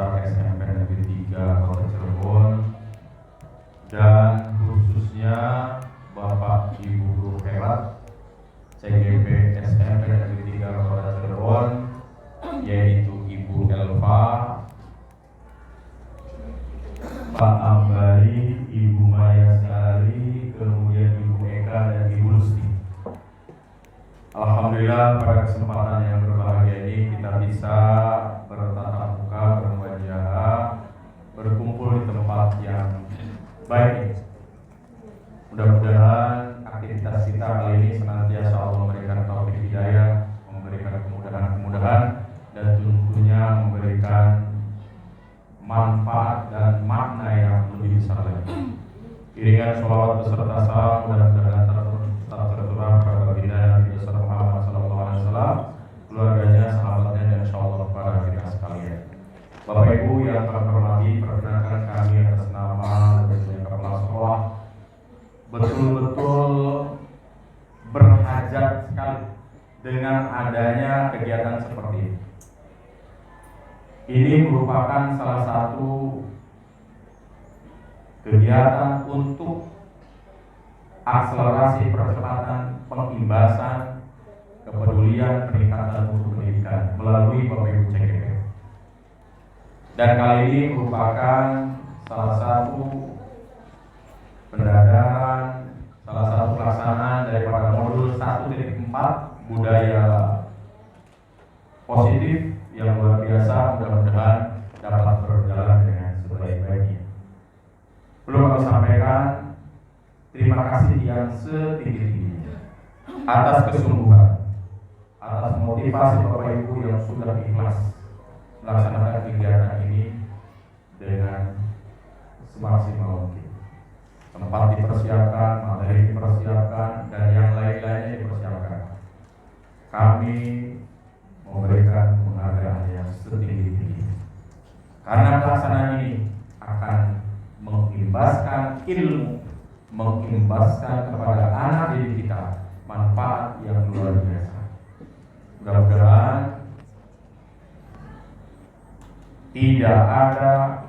Besar SMP Negeri 3 Kota Cirebon, dan khususnya Bapak Ibu Guru Herat CGP SMP Negeri 3 Kota Cirebon, yaitu Ibu Elva, Pak Ambari, Ibu Maya Sari, kemudian Ibu Eka dan Ibu Lusti. Alhamdulillah pada kesempatan yang berbahagia ini kita bisa bertatap muka, berwajah, berkumpul di tempat yang baik ini. Mudah-mudahan aktivitas kita kali ini senantiasa Allah memberikan taufik hidayah, memberikan kemudahan-kemudahan, dan tentunya memberikan manfaat dan makna yang lebih besar lagi. Iringan sholawat beserta salam mudah-mudahan tetap tercurah kepada baginda Nabi besar Muhammad SAW, keluarganya, sahabatnya, dan insyaallah kepada kita sekalian. Bapak Ibu yang kami hormati, perkenalkan kami atas nama dan kepala sekolah betul-betul berhajat sekali dengan adanya kegiatan seperti ini. Ini merupakan salah satu kegiatan untuk akselerasi percepatan pengimbasan kepedulian peningkatan mutu pendidikan melalui Bapak Ibu CGP. Dan kali ini merupakan salah satu pendadaran, salah satu pelaksanaan daripada modul 1.4 budaya positif yang luar biasa, mudah-mudahan dapat berjalan dengan sebaik-baiknya. Perlu kami sampaikan terima kasih yang setinggi-tingginya atas kesungguhan, atas motivasi Bapak Ibu yang sudah ikhlas melaksanakan kegiatan ini dengan semaksimal mungkin. Tempat dipersiapkan, materi dipersiapkan, dan yang lain-lainnya dipersiapkan. Kami memberikan penghargaan yang setinggi-tinggi karena pelaksanaan ini akan mengimbaskan ilmu, mengimbaskan kepada anak didik kita manfaat yang luar biasa. Mudah-mudahan tidak ada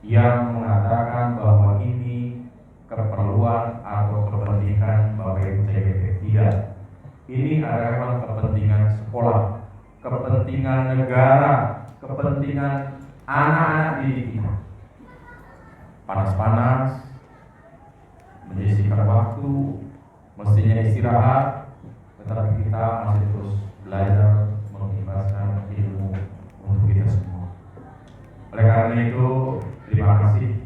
yang mengatakan bahwa ini keperluan atau kepentingan Bapak Ibu CGP. Tidak. Ini adalah kepentingan sekolah, kepentingan negara, kepentingan anak-anak didik kita. Panas-panas, menyisihkan waktu, mestinya istirahat, tetapi kita masih terus belajar mengimbaskan ilmu untuk kita semua. Oleh karena itu, terima kasih,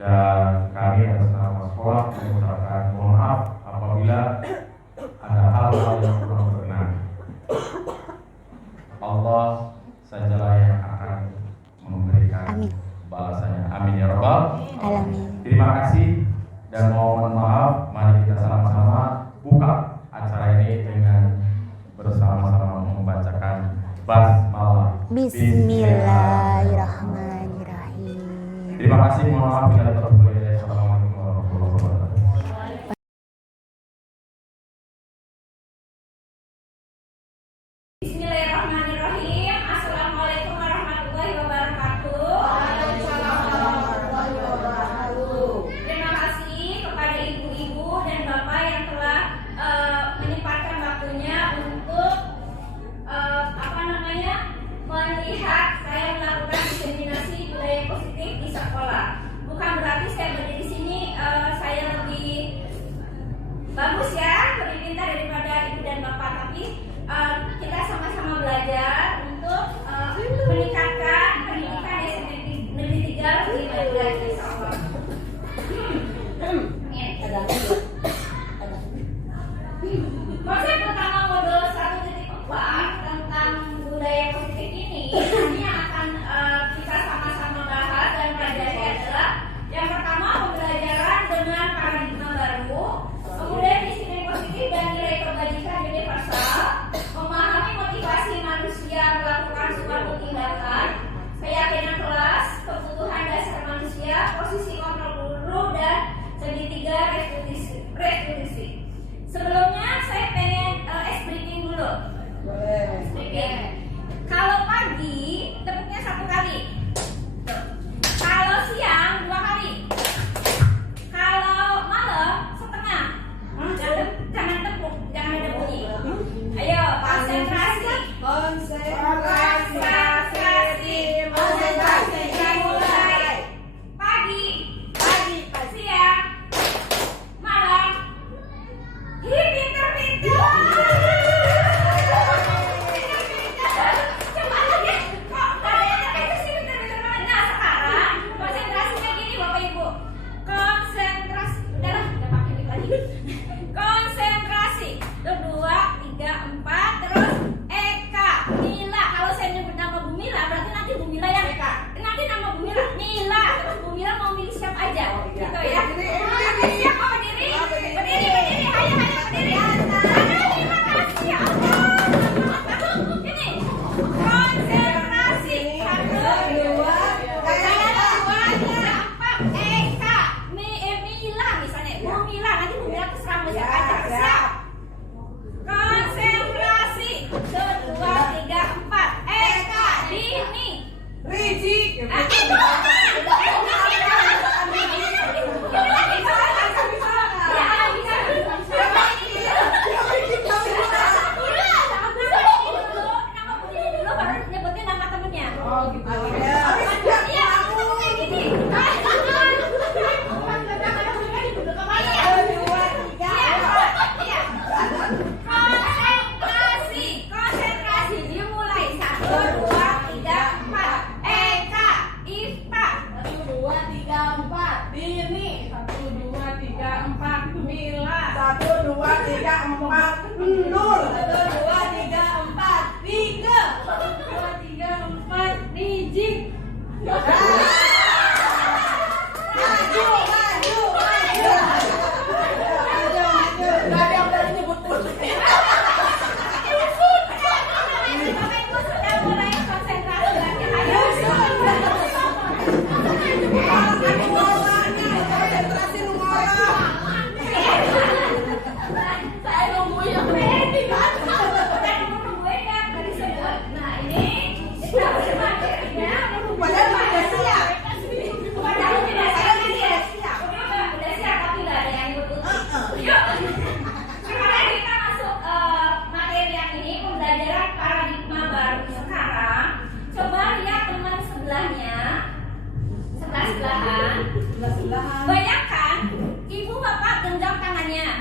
dan kami atas nama sekolah mengucapkan mohon maaf apabila ada hal-hal yang kurang berkenan. Allah sajalah yang akan memberikan balasannya. Amin ya rabbal alamin. Terima kasih dan mohon maaf. Mari kita sama-sama buka acara ini dengan bersama-sama membacakan basmalah. Bismillahirrahmanirrahim. Terima kasih, mohon maaf bila terlalu. Assalamualaikum warahmatullahi wabarakatuh. Bismillahirrahmanirrahim. Assalamualaikum warahmatullahi wabarakatuh. Waalaikumsalam warahmatullahi wabarakatuh. Terima kasih kepada ibu-ibu dan bapak yang telah menyempatkan waktunya untuk melihat saya melakukan diseminasi budaya positif di sekolah. Bukan berarti saya 2, 3, 4. Dini. 1, 2, 3, 4. Mila. 1, 2, 3, 4. Nur. 1, 2, 3, 4. Rike. 2, 3, 4. Nijik. Gak ada yang berani nyebut putih. Bapak Ibu sudah mulai konsentrasi lagi. Ayo. Konsentrasi lu ngorok. Saya nunggu yang ready kan. Udah nungguin ya dari sebut. Nah ini kita materinya. Padahal udah siap. Padahal tidak siap. Udah siap tapi nggak ada yang ikut. Yuk. Sekarang kita masuk materi yang ini, pembelajaran paradigma baru. Sekarang coba lihat teman sebelahnya, sebelah-sebelahan. Bayangkan ibu bapak genggam tangannya.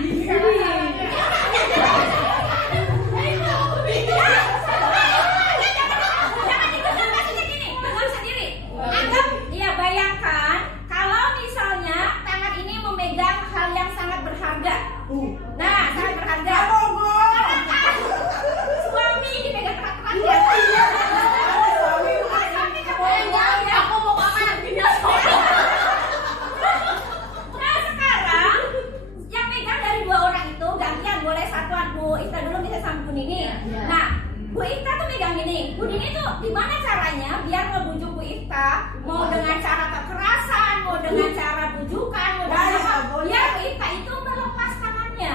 Jangan digenggam kakinya gini, genggam sendiri. Anggap, ya bayangkan kalau misalnya tangan ini memegang hal yang sangat berharga. Nah, sangat berharga. Suami dipegang erat-erat ya. Aku mau makan pindah. Nah sekarang yang pegang dari dua orang itu gantian, boleh satuan. Bu Ita dulu bisa sama Bu Nini. Nah Bu Ita tuh megang gini. Bu Nini tuh gimana caranya biar ngebujuk Bu Ita? Mau dengan cara kekerasan, mau dengan cara bujukan, mau dengan apa? Biar Bu Ita itu melepas tangannya.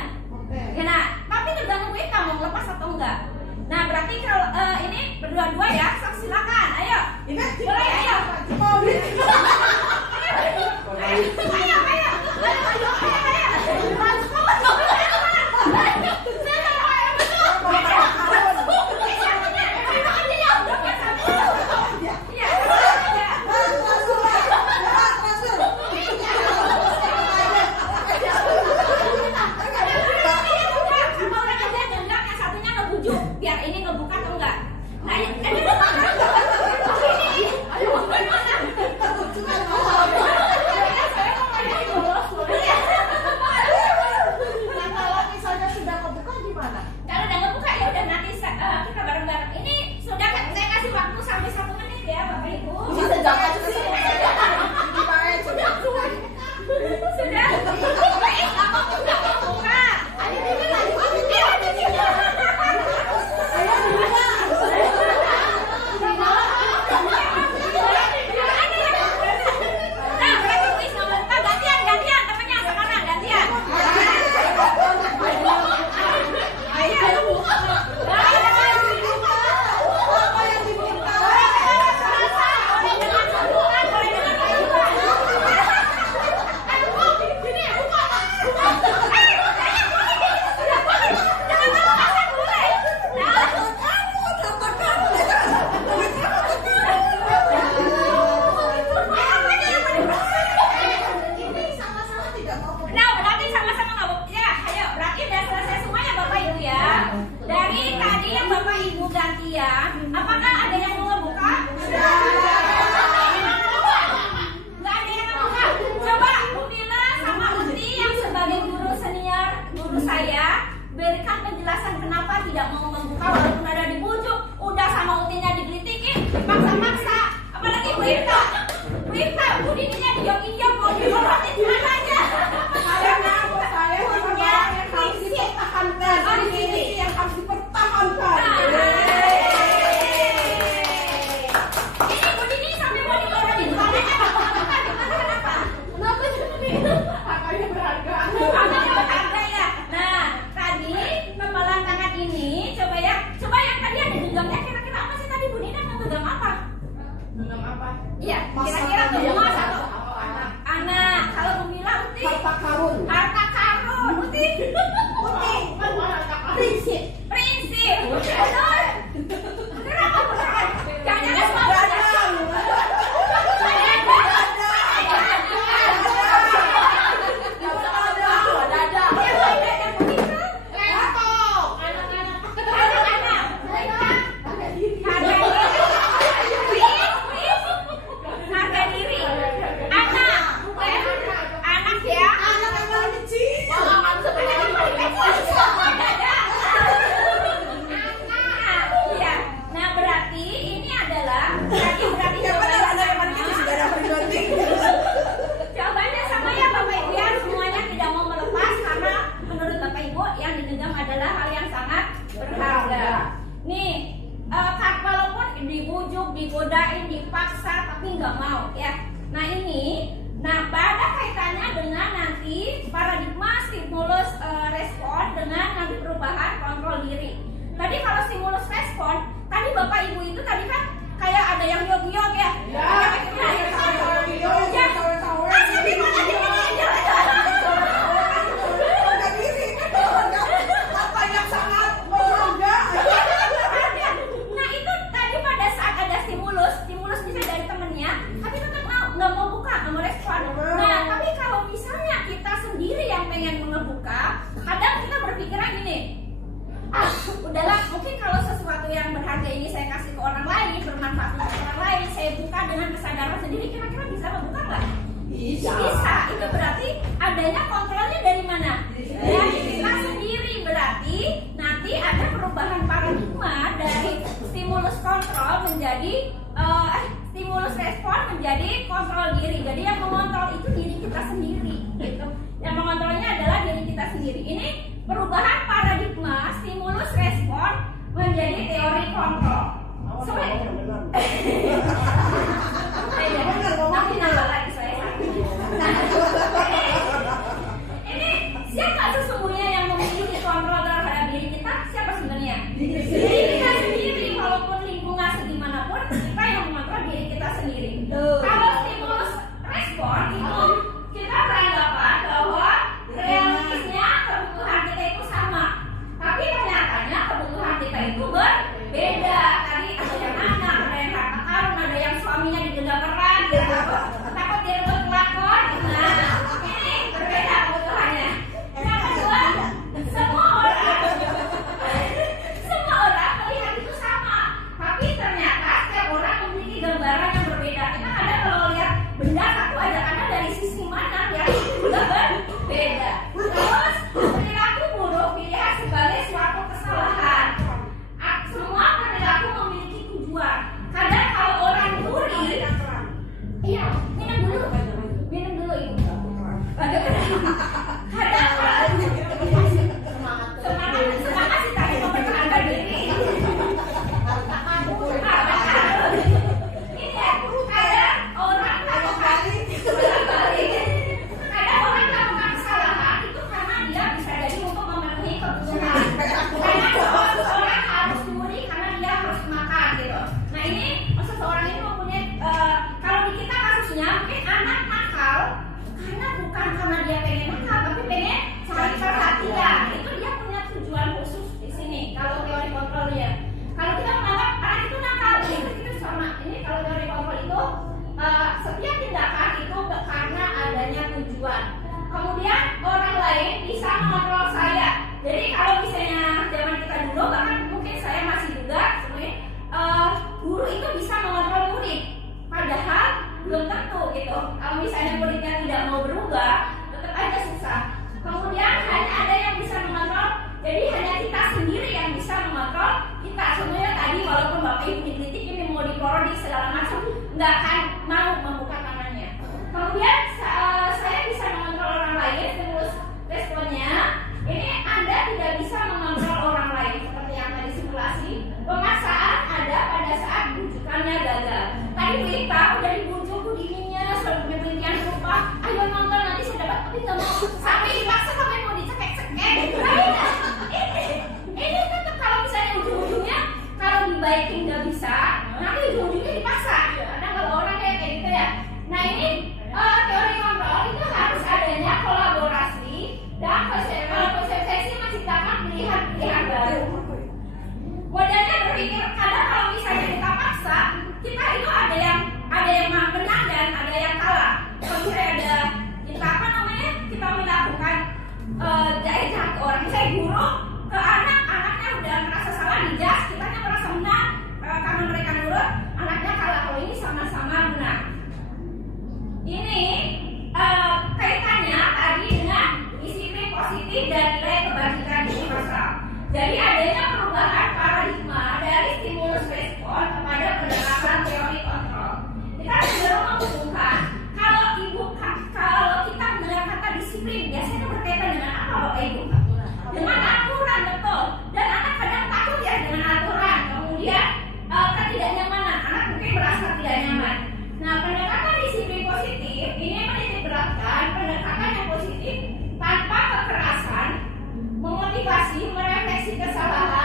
Ya, nah tapi tergantung Bu Ita mau lepas atau enggak. Nah berarti kalau ini berdua-dua ya, silakan. Ayo. Boleh ayo. Biar ini ngebuka atau enggak? Nah, Kalau misalnya sudah kebuka gimana? kalau udah ngebuka ya udah nanti kita bareng-bareng. Ini sudah saya kasih waktu sampai 1 menit ya Bapak Ibu. Jangan sih. Sudah. Nggak mau buka. Nah, berarti kuis nggak mau buka. Gantian temennya sekarang gantian. Nah, berarti sama-sama nggak mau. Ya, ayo. Berarti udah selesai semuanya Bapak Ibu ya. Dari tadi yang Bapak Ibu gantian, apakah ada yang mau ngebuka? Nggak ada yang ngebuka. Coba Bu Mila sama Uti yang sebagai guru senior, guru saya, berikan penjelasan kenapa tidak mau membuka walaupun ada dibujuk. Udah sama Utinya digelitikin, maksa-maksa. Apalagi Bu Ita. Bu Ita, Bu Dininya diok-iok mau dihorotin tangannya. Yang harus dipertahankan. Ini Bu Dini sampai mau dihorotin tangannya. Kenapa? Kenapa jadi harganya berharga? Harganya berharga ya. Nah, tadi pembalan tangan ini coba yang tadi ada genggamnya kira-kira apa sih tadi Bu Nina menggenggam apa? Genggam apa? Iya, kira-kira gemuk atau anak. Kalau Bu Mila Uti Harta karun. harta karun. Uti Prinsip. prinsip. Betul. Kenapa beneran? Jangan-jangan semua Dadang. Harga diri. mau respon. Nah, tapi kalau misalnya kita sendiri yang pengen ngebuka, kadang kita berpikiran gini, udahlah, mungkin kalau sesuatu yang berharga ini saya kasih ke orang lain, bermanfaat untuk orang lain, saya buka dengan kesadaran sendiri, kira-kira bisa membuka nggak? Bisa. Itu berarti adanya kontrolnya dari mana? Dari kita sendiri. Berarti nanti ada perubahan paradigma dari stimulus kontrol menjadi stimulus respon menjadi kontrol diri. Jadi yang mengontrol itu diri kita sendiri, gitu. Yang mengontrolnya adalah diri kita sendiri. Ini perubahan paradigma stimulus respon menjadi teori kontrol. Nanti nambah lagi saya. Ini siapa sesungguhnya yang memiliki kontrol terhadap diri kita? Siapa sebenarnya? Diri kita sendiri. Walaupun lingkungan segimanapun, kita yang mengontrol diri kita sendiri. Kalau stimulus respon itu kita beranggapan bahwa realistisnya kebutuhan kita itu sama, tapi kenyataannya kebutuhan kita itu berbeda. Tadi ada yang anak, ada yang harta karun, ada yang suaminya digenggam erat, takut dia berkelakon. Nah, ini berbeda kebutuhannya. Yang kedua, semua orang melihat itu sama, tapi ternyata setiap orang memiliki gambaran yang berbeda. Kita kadang kalau lihat benda satu aja, karena dari sisi mana ya juga berbeda. Terus perilaku buruk dilihat sebagai suatu kesalahan. Semua perilaku memiliki tujuan. Kadang kalau orang curi, iya, minum dulu ibu. Kadang semangat sih tadi mempertahankan diri. Ini ya, kadang orang melakukan kesalahan itu karena dia bisa jadi untuk memenuhi kebutuhan. Kadang orang harus curi karena dia harus makan gitu. Nah ini seseorang ini mempunyai kalau di kita kasusnya mungkin anak nakal karena bukan karena dia pengen nakal tapi pengen cari perhatian. Itu dia punya tujuan khusus di sini. Kalau teori kontrol dia. Kalau kita menganggap anak itu nakal, itu sama. Ini kalau teori kontrol itu setiap tindakan itu karena adanya tujuan. Kemudian orang lain bisa mengontrol saya. Jadi kalau misalnya zaman kita dulu, bahkan mungkin saya masih juga sebenarnya guru itu bisa mengontrol murid. Padahal belum tentu gitu. Kalau misalnya muridnya tidak mau berubah, tetap aja susah. Kemudian hanya ada yang bisa mengontrol. Jadi hanya kita sendiri yang bisa mengontrol kita. Sebenarnya tadi walaupun Bapak Ibu dikritik ini mau diprodi segala macam, nggak akan mau membuka tangannya. Kemudian saya bisa mengontrol orang lain, stimulus responnya. Ini Anda tidak bisa mengontrol orang lain seperti yang tadi simulasi. Pemaksaan ada pada saat bujukannya gagal. Tadi kita udah dibujuk begininya, sampai penelitian rupa, ayo nonton nanti saya dapat, tapi nggak mau. Sampai dipaksa sampai mau dicekek-cekek. Ini tetap kalau misalnya ujung-ujungnya kalau dibaikin nggak bisa, nanti ujung-ujungnya dipaksa. Karena kalau orang kayak gitu ya. Nah ini teori kontrol itu harus adanya kolaborasi dan konsekuensi menciptakan pilihan-pilihan baru. Modelnya berpikir kadang kalau misalnya kita paksa, kita itu ada yang menang dan ada yang kalah. Kalau misalnya kita melakukan jahat ke orang, misalnya guru ke anaknya udah merasa salah dijudge, kitanya merasa menang karena mereka nurut, anaknya kalah. Kalau ini sama-sama menang. Ini kaitannya tadi dengan disiplin positif dan nilai kebajikan universal. Jadi adanya perubahan paradigma dari stimulus respon kepada penerapan teori kontrol. Kita cenderung menghubungkan kalau kita mendengar kata disiplin biasanya berkaitan dengan apa Bapak Ibu? Dengan aturan, betul. Dan anak kadang takut ya dengan aturan. Kemudian ketidaknyamanan, anak mungkin merasa tidak nyaman. Nah, pendekatan disiplin positif ini menitikberatkan pendekatan yang positif tanpa kekerasan, memotivasi, merefleksi kesalahan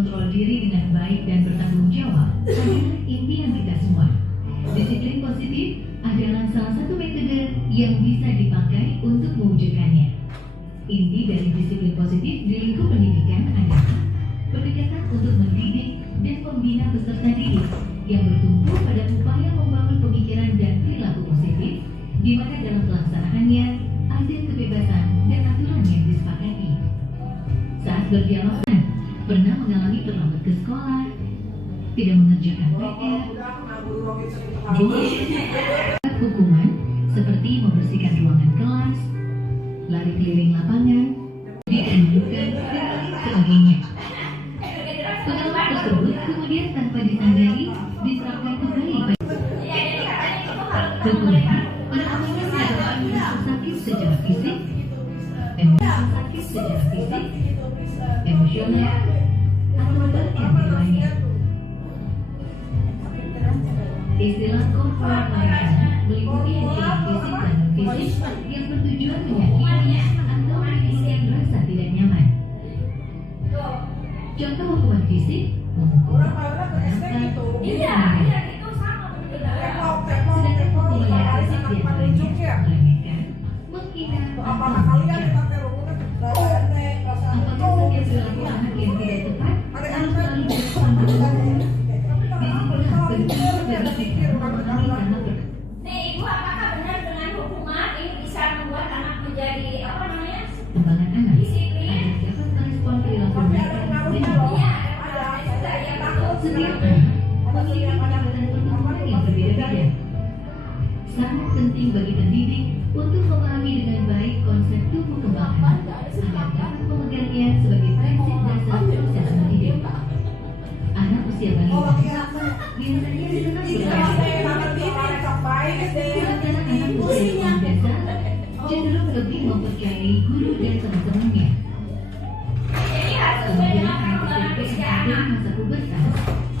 mengontrol diri dengan baik dan bertanggung jawab adalah impian kita semua. Disiplin positif adalah salah satu metode yang bisa dipakai untuk mewujudkannya. Inti dari disiplin positif di lingkup pendidikan adalah pendekatan untuk mendidik dan membina peserta didik yang bertumpu pada upaya membangun pemikiran dan perilaku positif, di mana dalam pelaksanaannya ada kebebasan dan aturan yang disepakati. Saat berdialog, pernah mengalami terlambat ke sekolah, tidak mengerjakan PR, hukuman seperti membersihkan ruangan kelas, lari keliling lapangan, ditunjukkan, dan sebagainya. Pengalaman tersebut kemudian tanpa disadari diterapkan kembali pada hukuman pada awalnya menyebabkan rasa sakit secara fisik, emosional, atau bahkan keduanya. Istilah corporal punishment meliputi hukuman fisik dan non-fisik yang bertujuan menyakiti atau menimbulkan rasa tidak nyaman. Contoh hukuman fisik memukul, menampar, Iya, itu sama. sedangkan hukuman non fisik diantaranya meremehkan, menghina, atau menghujat. Apakah setiap perilaku anak yang tidak tepat harus selalu dilakukan? Disitulah penting bagi kita memahami karena Nih, Ibu, apakah benar dengan hukuman ini bisa membuat anak menjadi apa namanya? perkembangan anak Disiplin. agar dapat merespon perilaku mereka dengan baik. Iya, ada juga yang takut. Setiap anak memiliki kecepatan perkembangan yang berbeda-beda. Sangat penting bagi pendidik untuk memahami dengan baik konsep tumbuh kembang anak agar dapat memegangnya sebagai prinsip dasar proses mendidik. Anak usia balita biasanya senang belajar, sementara anak usia dewasa cenderung lebih mempercayai guru dan teman-temannya. Jadi harus sesuai Kemudian dengan anak perkembangan SMP usia yang ada anak. di masa pubertas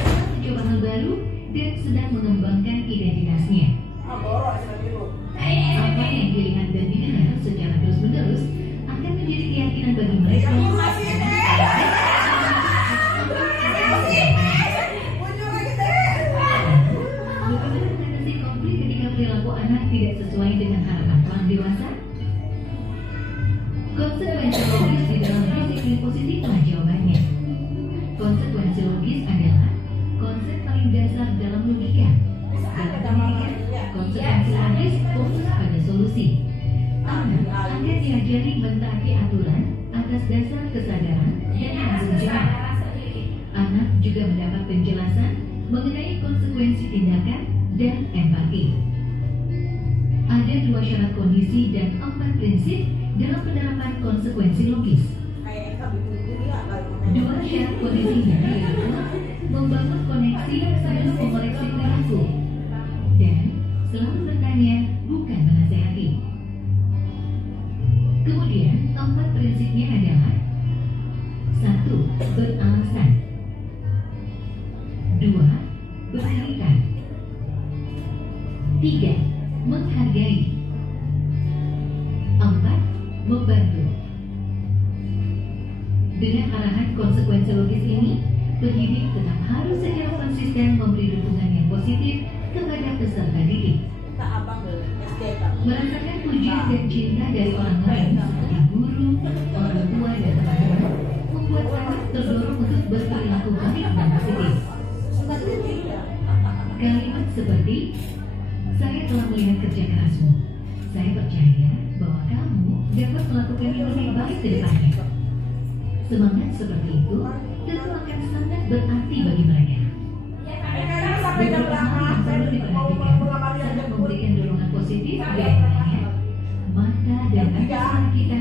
sedang mencoba hal baru dan sedang mengembangkan identitasnya. Nah, ini Apa yang dilihat dan didengar secara terus-menerus akan menjadi keyakinan bagi mereka. Bagaimana mengatasi konflik ketika perilaku anak tidak sesuai dengan harapan orang dewasa? Konsekuensi logis di dalam disiplin positiflah jawabannya. Konsekuensi logis adalah konsep paling dasar dalam logika. Dalam pendidikan, konsekuensi logis fokus pada solusi. Anak akan diajari mentaati aturan atas dasar kesadaran dan tanggung jawab. Anak juga mendapat penjelasan mengenai konsekuensi tindakan dan empati. Ada 2 syarat kondisi dan 4 prinsip dalam penerapan konsekuensi logis. 2 syarat kondisinya yaitu membangun koneksi sebelum mengoreksi perilaku dan selalu bertanya, bukan menasehati. Kemudian 4 prinsipnya adalah 1. Beralasan, 2. Berkaitan, 3. Menghargai, 4. Membantu. Dengan arahan konsekuensi logis ini, pendidik tetap harus secara konsisten memberi dukungan yang positif kepada peserta didik. Merasakan pujian dan cinta dari orang lain seperti guru, orang tua, dan teman-teman membuat anak terdorong untuk berperilaku baik dan positif. Kalimat seperti, saya telah melihat kerja kerasmu. Saya percaya bahwa kamu dapat melakukan yang lebih baik ke depannya. Semangat seperti itu tentu akan sangat berarti bagi mereka. Beberapa hal yang perlu diperhatikan saat memberikan dorongan positif diantaranya mata dan akal kita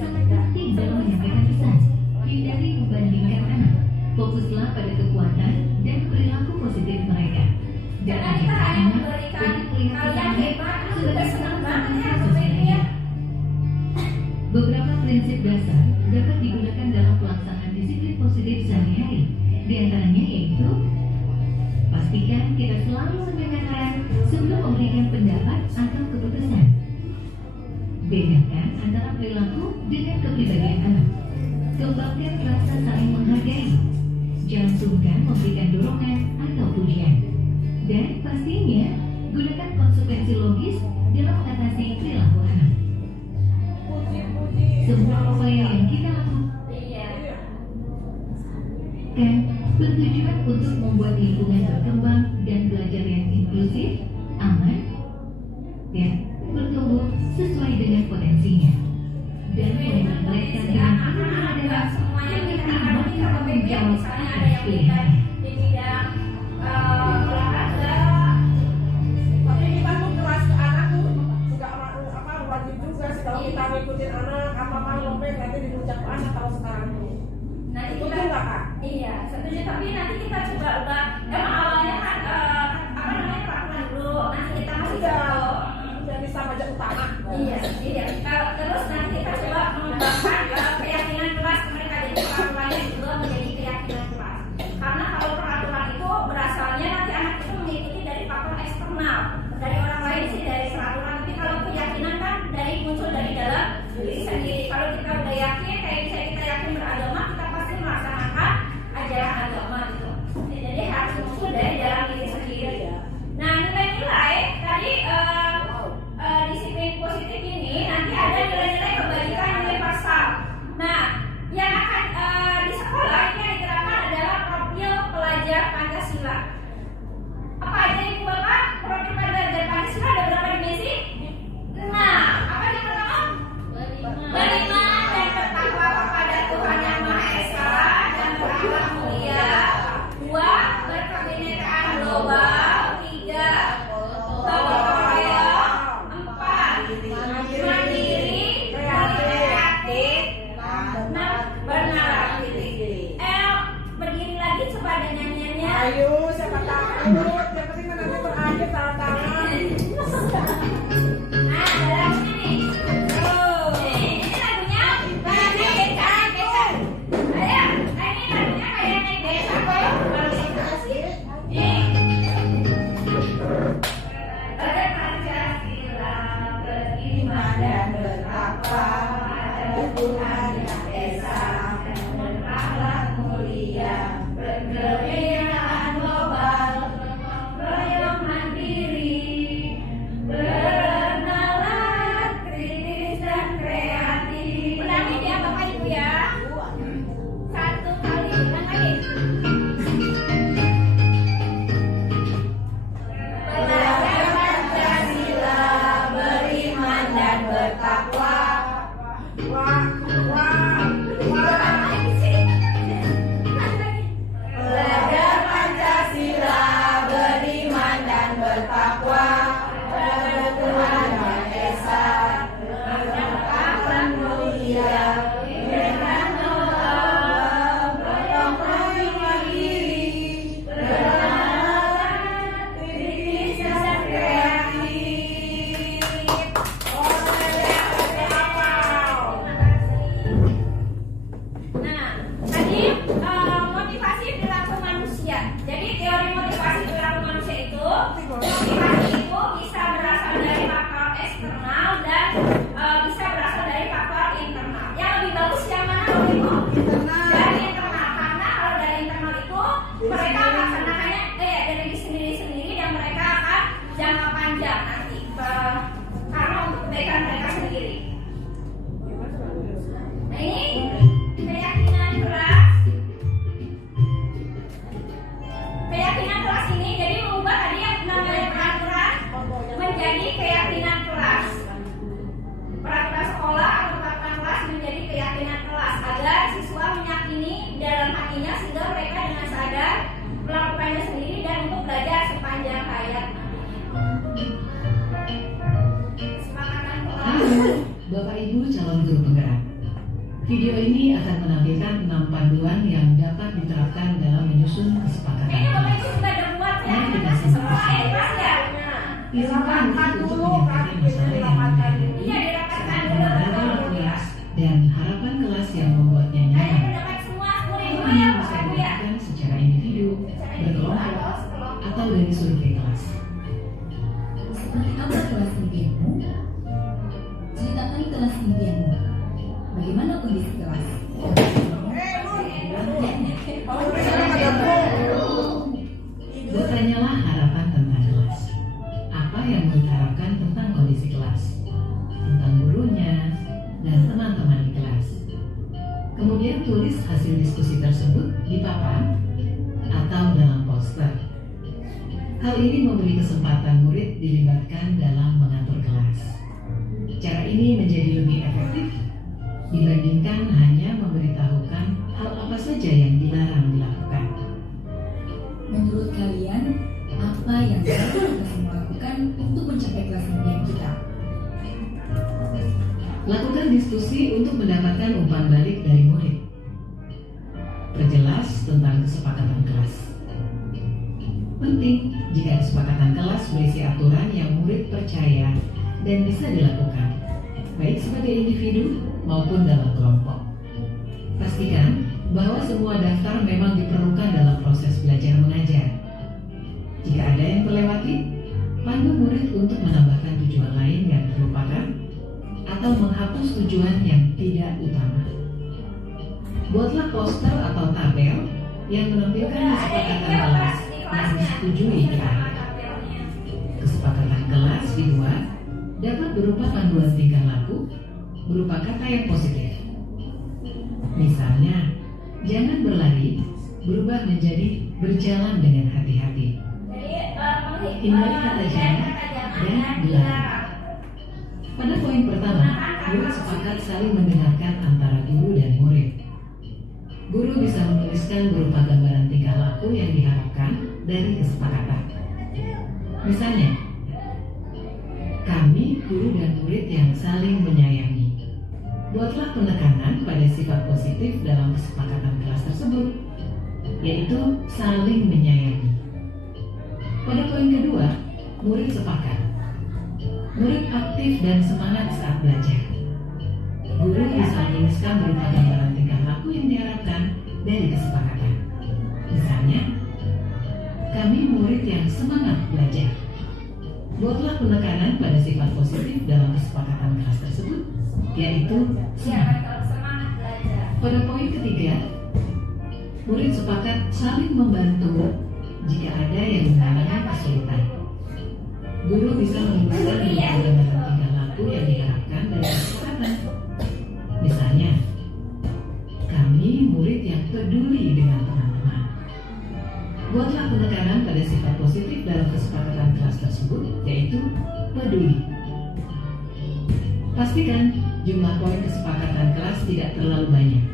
sangat penting dalam menyampaikan pesan. Hindari membandingkan anak. Fokuslah pada kekuatan dan perilaku positif mereka. Dan ajak anak untuk melihat pesan sebagai salah satu kasus lainnya. Beberapa prinsip dasar dapat digunakan dalam pelaksanaan disiplin positif sehari-hari. Di antaranya yaitu pastikan kita selalu mendengarkan sebelum memberikan pendapat atau keputusan. Bedakan antara perilaku dengan kepribadian anak. Kembangkan rasa saling menghargai. Jangan sungkan memberikan dorongan atau pujian. Dan pastinya, gunakan konsekuensi logis dalam mengatasi perilaku anak. Semua upaya yang kita lakukan bertujuan untuk membuat lingkungan berkembang dan belajar yang inklusif, aman, dan bertumbuh sesuai dengan potensinya. Dan membuat mereka dengan penuh kesadaran memiliki tanggung jawab atas pilihan. di bidang olahraga. Tapi kita tuh keras ke anak tuh nggak wajib juga sih kalau kita ngikutin anak apa ngomong nanti diucap ke anak kalau sekarang tuh. Nanti Itu kita nggak kak? iya setuju, tapi nanti kita coba ubah. Emang awalnya kan peraturan dulu, nanti kita masih Udah bisa baca utama. iya. Terus nanti kita coba mengembangkan keyakinan kelas mereka, jadi peraturannya juga menjadi keyakinan kelas. Karena kalau peraturan itu berasalnya nanti anak itu mengikuti dari faktor eksternal, dari orang lain sih, dari peraturan. Tapi kalau keyakinan kan muncul dari dalam diri sendiri. Kalau kita udah yakin, kayak misalnya kita yakin beragama, kita pasti melaksanakan ajaran agama gitu. Jadi harus muncul dari dalam diri sendiri. Nah, nilai-nilai tadi disiplin positif ini nanti ada nilai-nilai kebaikan universal. Nah, yang akan di sekolah ini yang diterapkan adalah profil pelajar Pancasila. Apa aja Ibu Bapak? Profil pelajar Pancasila ada berapa dimensi? Nah, apa yang pertama? Beriman dan bertakwa kepada Tuhan Yang Maha Esa dan berakhlak mulia. 2. Berkebinekaan global. 3. Gotong royong. 4. Mandiri, kreatif. 6. Bernalar diri. Berdiri lagi coba ada nyanyiannya. Ayo siapa takut? Yang penting kan nanti berakhir tanda tangan. Nah, ada lagunya nih. Ini lagunya kayak naik beca. Ayo, ini lagunya kayak naik beca kok. Nih. Pada Pancasila beriman dan bertakwa pada Tuhan Yang Esa dan berakhlak mulia, berkebinekaan global, royong mandiri, bernalar kritis dan kreatif. Ulangin ya Bapak Ibu ya. 1 kali, ulang lagi. Belajar Pancasila, beriman dan bertakwa. Belajar Pancasila, beriman dan bertakwa pada Tuhan Yang Esa, berakhlak mulia, bernalar, gotong royong mandiri, bernalar kritis dan kreatif. Nah, tadi motivasi perilaku manusia. Jadi teori motivasi perilaku manusia itu, motivasi itu bisa berasal dari faktor eksternal dan bisa berasal dari faktor internal. Yang lebih bagus yang mana Bapak Ibu? Dari internal, karena kalau dari internal itu mereka melaksanakannya dari diri sendiri dan mereka akan jangka panjang nanti karena untuk kebaikan mereka sendiri. Nah, ini keyakinan kelas. Keyakinan kelas ini jadi mengubah tadi yang namanya peraturan menjadi keyakinan kelas. Peraturan sekolah atau peraturan kelas menjadi keyakinan kelas agar siswa meyakini dalam hatinya sehingga mereka dengan sadar melakukannya sendiri dan untuk belajar sepanjang hayat. Kesepakatan kelas. Bapak Ibu calon guru penggerak. Video ini akan menampilkan 6 panduan yang dapat diterapkan dalam menyusun kesepakatan. Ini Bapak Ibu sudah ada buat ya, kasih semua kelas ya. Dirapatkan untuk menyampaikan masalah yang menjadi Iya, dirapatkan moderator kelas dan harapan kelas yang membuatnya Kayaknya nyaman. mendapat semua 10.000 Ini ya bisa Bapak Ibu ya. dilakukan secara individu, berkelompok, atau dari survei kelas. Seperti apa kelas impianmu? Ceritakan kelas impianmu. Bagaimana kondisi kelas? Kalau di papan atau dalam poster. Hal ini memberi kesempatan murid dilibatkan dalam mengatur kelas. Cara ini menjadi lebih efektif dibandingkan hanya memberitahukan hal apa saja yang dilarang dilakukan. Menurut kalian, apa yang harus kita semua lakukan untuk mencapai kelas impian kita? Lakukan diskusi untuk mendapatkan umpan balik dari murid. Perjelas tentang kesepakatan kelas. Penting jika kesepakatan kelas berisi aturan yang murid percaya dan bisa dilakukan, baik sebagai individu maupun dalam kelompok. Pastikan bahwa semua daftar memang diperlukan dalam proses belajar mengajar. Jika ada yang terlewati, pandu murid untuk menambahkan tujuan lain yang terlupakan atau menghapus tujuan yang tidak utama. Buatlah poster atau tabel yang menampilkan kesepakatan kelas yang disetujui di akhir. Kesepakatan kelas dibuat dapat berupa panduan tingkah laku berupa kata yang positif. Misalnya, jangan berlari berubah menjadi berjalan dengan hati-hati. Hindari kata jangan dan dilarang. Pada poin pertama, murid sepakat saling mendengarkan antara guru dan murid. Guru bisa menuliskan berupa gambaran tingkah laku yang diharapkan dari kesepakatan. Misalnya, kami, guru dan murid yang saling menyayangi. Buatlah penekanan pada sifat positif dalam kesepakatan kelas tersebut, yaitu saling menyayangi. Pada poin kedua, murid sepakat. Murid aktif dan semangat saat belajar. Guru bisa menuliskan berupa gambaran tingkah laku yang diharapkan dari kesepakatan. Misalnya, kami murid yang semangat belajar. Buatlah penekanan pada sifat positif dalam kesepakatan kelas tersebut, yaitu semangat. Pada poin ketiga, murid sepakat saling membantu jika ada yang mengalami kesulitan. Guru bisa menuliskan berupa gambaran tingkah laku yang diharapkan dari kesepakatan. Misalnya, kami murid yang peduli dengan teman-teman. Buatlah penekanan pada sifat positif dalam kesepakatan kelas tersebut, yaitu peduli. Pastikan jumlah poin kesepakatan kelas tidak terlalu banyak,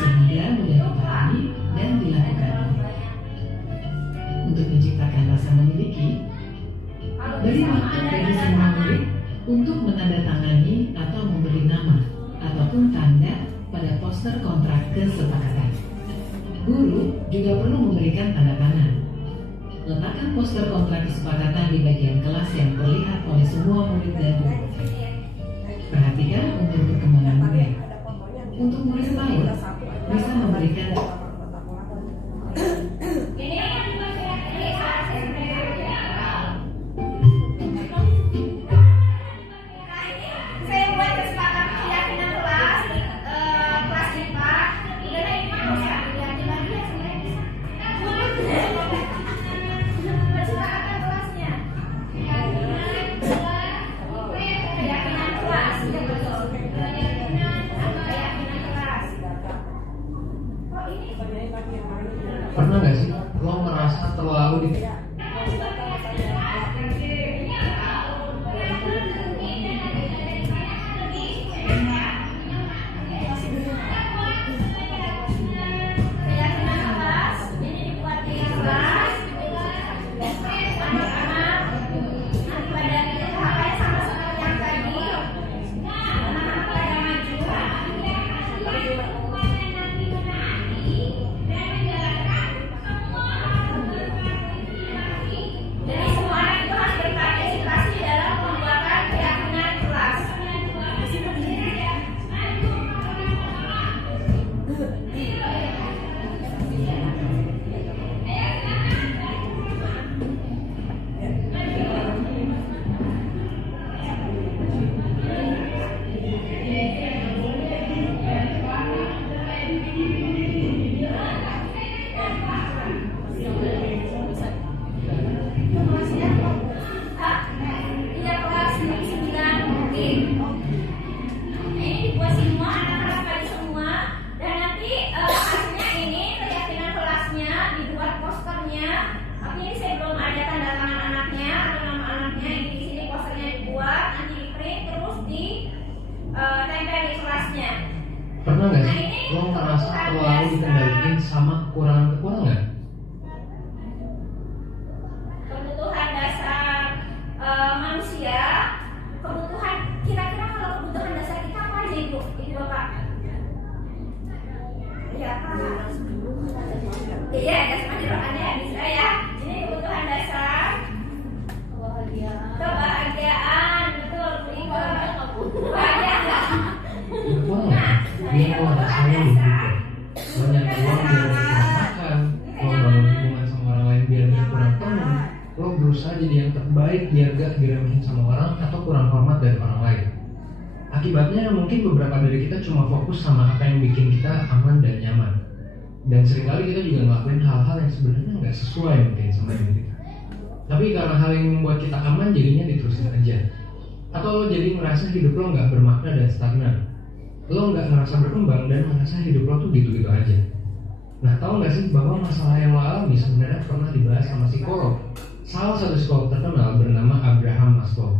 sehingga mudah dipahami dan dilakukan. Untuk menciptakan rasa memiliki, beri waktu bagi semua murid untuk menandatangani atau memberi nama ataupun tanda pada poster kontrak kesepakatan. Guru juga perlu memberikan tanda tangan. Letakkan poster kontrak kesepakatan di bagian kelas yang terlihat oleh semua murid dan guru. Perhatikan umur perkembangan murid. Untuk murid lain, bisa memberikan Pernah gak sih lo merasa terlalu di Pernah nggak sih lo ngerasa terlalu dikendalikan sama kekurangan-kekurangan? Kebutuhan dasar manusia, kebutuhan kira-kira kalau kebutuhan dasar kita apa aja ibu bapak? Iya Pak. Iya, jasmani rohani bisa ya. Ini kebutuhan dasar. Kebahagiaan, betul. Bahagia nggak? Kekurangan? Dia lo rasanya begitu. Lo nyari uang biar bisa makan, lo bangun hubungan sama orang lain biar gak kurang temen, lo berusaha jadi yang terbaik biar gak diremehin sama orang atau kurang hormat dari orang lain. Akibatnya mungkin beberapa dari kita cuma fokus sama apa yang bikin kita aman dan nyaman. Dan seringkali kita juga ngelakuin hal-hal yang sebenarnya nggak sesuai mungkin sama diri kita. Tapi karena hal yang membuat kita aman jadinya diterusin aja. Atau lo jadi ngerasa hidup lo nggak bermakna dan stagnan. Lo nggak ngerasa berkembang dan ngerasa hidup lo tuh gitu-gitu aja. Nah, tahu nggak sih bahwa masalah yang lo alami sebenarnya pernah dibahas sama psikolog. Salah satu psikolog terkenal bernama Abraham Maslow.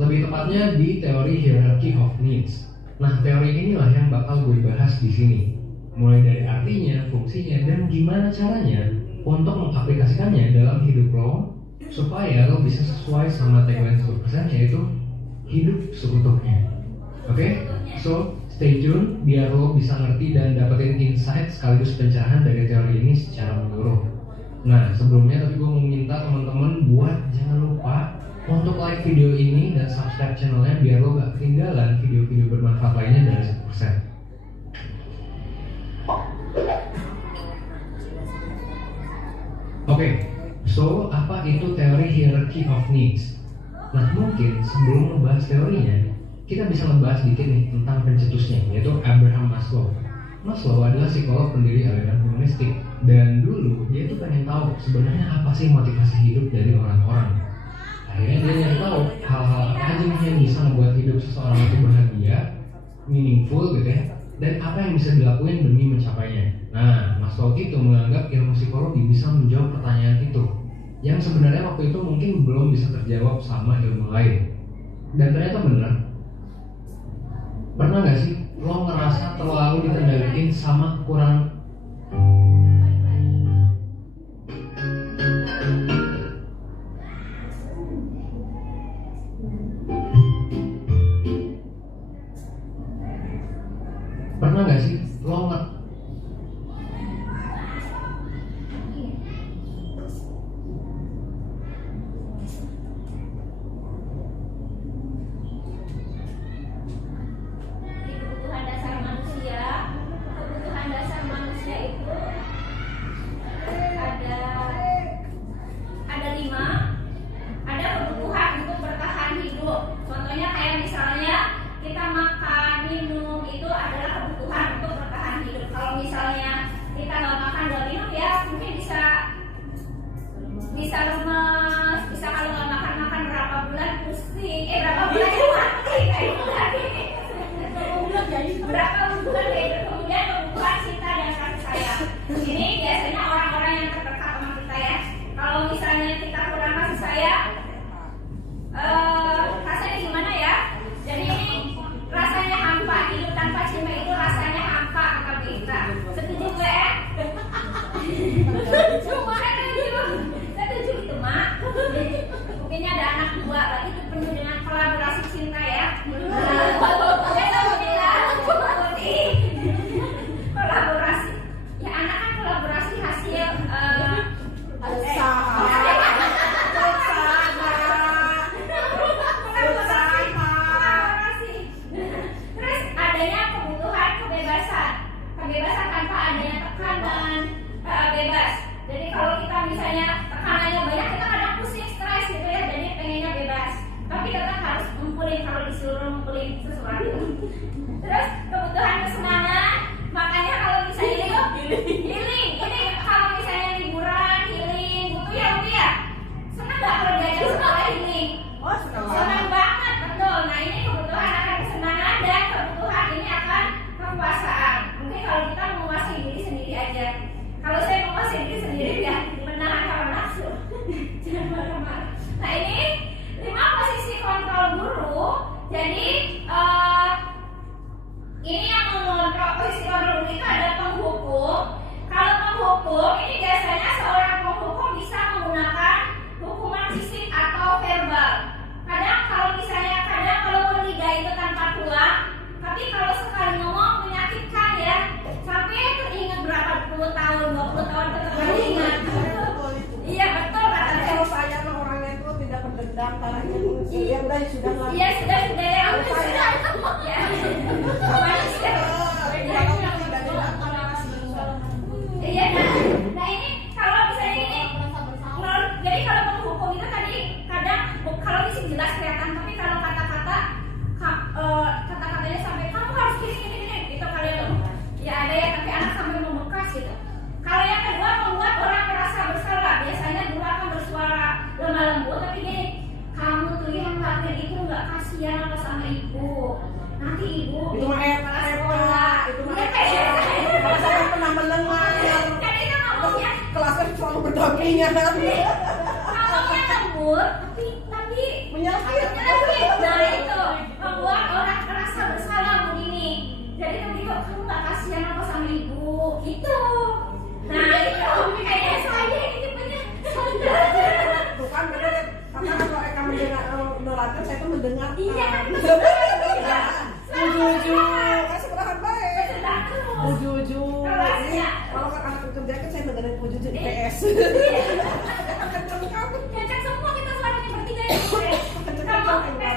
Lebih tepatnya di teori hierarchy of needs. Nah, teori inilah yang bakal gue bahas di sini. Mulai dari artinya, fungsinya, dan gimana caranya untuk mengaplikasikannya dalam hidup lo supaya lo bisa sesuai sama tagline 10% yaitu hidup seutuhnya. Oke? So, stay tune biar lo bisa ngerti dan dapetin insight sekaligus pencerahan dari teori ini secara menyeluruh. Nah, sebelumnya tapi gue mau minta teman-teman buat jangan lupa untuk like video ini dan subscribe channelnya biar lo gak ketinggalan video-video bermanfaat lainnya dari 10%. Oke, so apa itu teori hierarchy of needs? Nah, mungkin sebelum membahas teorinya, kita bisa membahas dikit nih tentang pencetusnya, yaitu Abraham Maslow. Maslow adalah psikolog pendiri aliran humanistik, dan dulu dia tuh pengen tahu sebenarnya apa sih motivasi hidup dari orang-orang. Akhirnya dia nyari tahu hal-hal apa aja nih yang bisa membuat hidup seseorang itu bahagia, meaningful gitu ya, dan apa yang bisa dilakuin demi mencapainya. Nah, Maslow itu menganggap ilmu psikologi bisa menjawab pertanyaan itu, yang sebenarnya waktu itu mungkin belum bisa terjawab sama ilmu lain. Dan ternyata benar. Pernah gak sih lo ngerasa terlalu dikendalikan sama kekurangan? Pernah gak sih lo Jadi ini yang mengontrol Ya udah sudah lah. Iya sudah ya sudah. Ya. Manusia. Iya kan. Nah ini kalau misalnya ini, jadi kalau penghukum itu tadi kadang kalau di sini jelas kelihatan, tapi kalau kata-katanya sampai kamu harus gini itu kalian ya ada ya, tapi anak sampai membekas gitu. Kalau yang kedua membuat orang merasa bersalah, biasanya guru akan bersuara lemah lembut tapi gini, kamu tuh yang ngelakuin itu nggak kasihan apa sama ibu, nanti ibu Itu mah kepala sekolah itu mah Kalau saya pernah mendengar kan itu ngomongnya kelasnya selalu berdampingan. ngomongnya lembut tapi Menyakit. Nah itu membuat orang merasa bersalah begini. Jadi nanti kok kamu nggak kasihan apa sama ibu gitu. Nah itu kayaknya saya ini tipenya. Bukan benar. Karena kalau Eka mendengar menerangkan, saya tuh mendengar. Iya kan. Ujung-ujung, sebelahan baik. Sudah terus. Ujung-ujung. Kelasnya. Kalau kan anak kerja kan saya dengerin ujung-ujung IPS. Kenceng kamu. Ngecek semua kita suaranya bertiga ya. Kemudian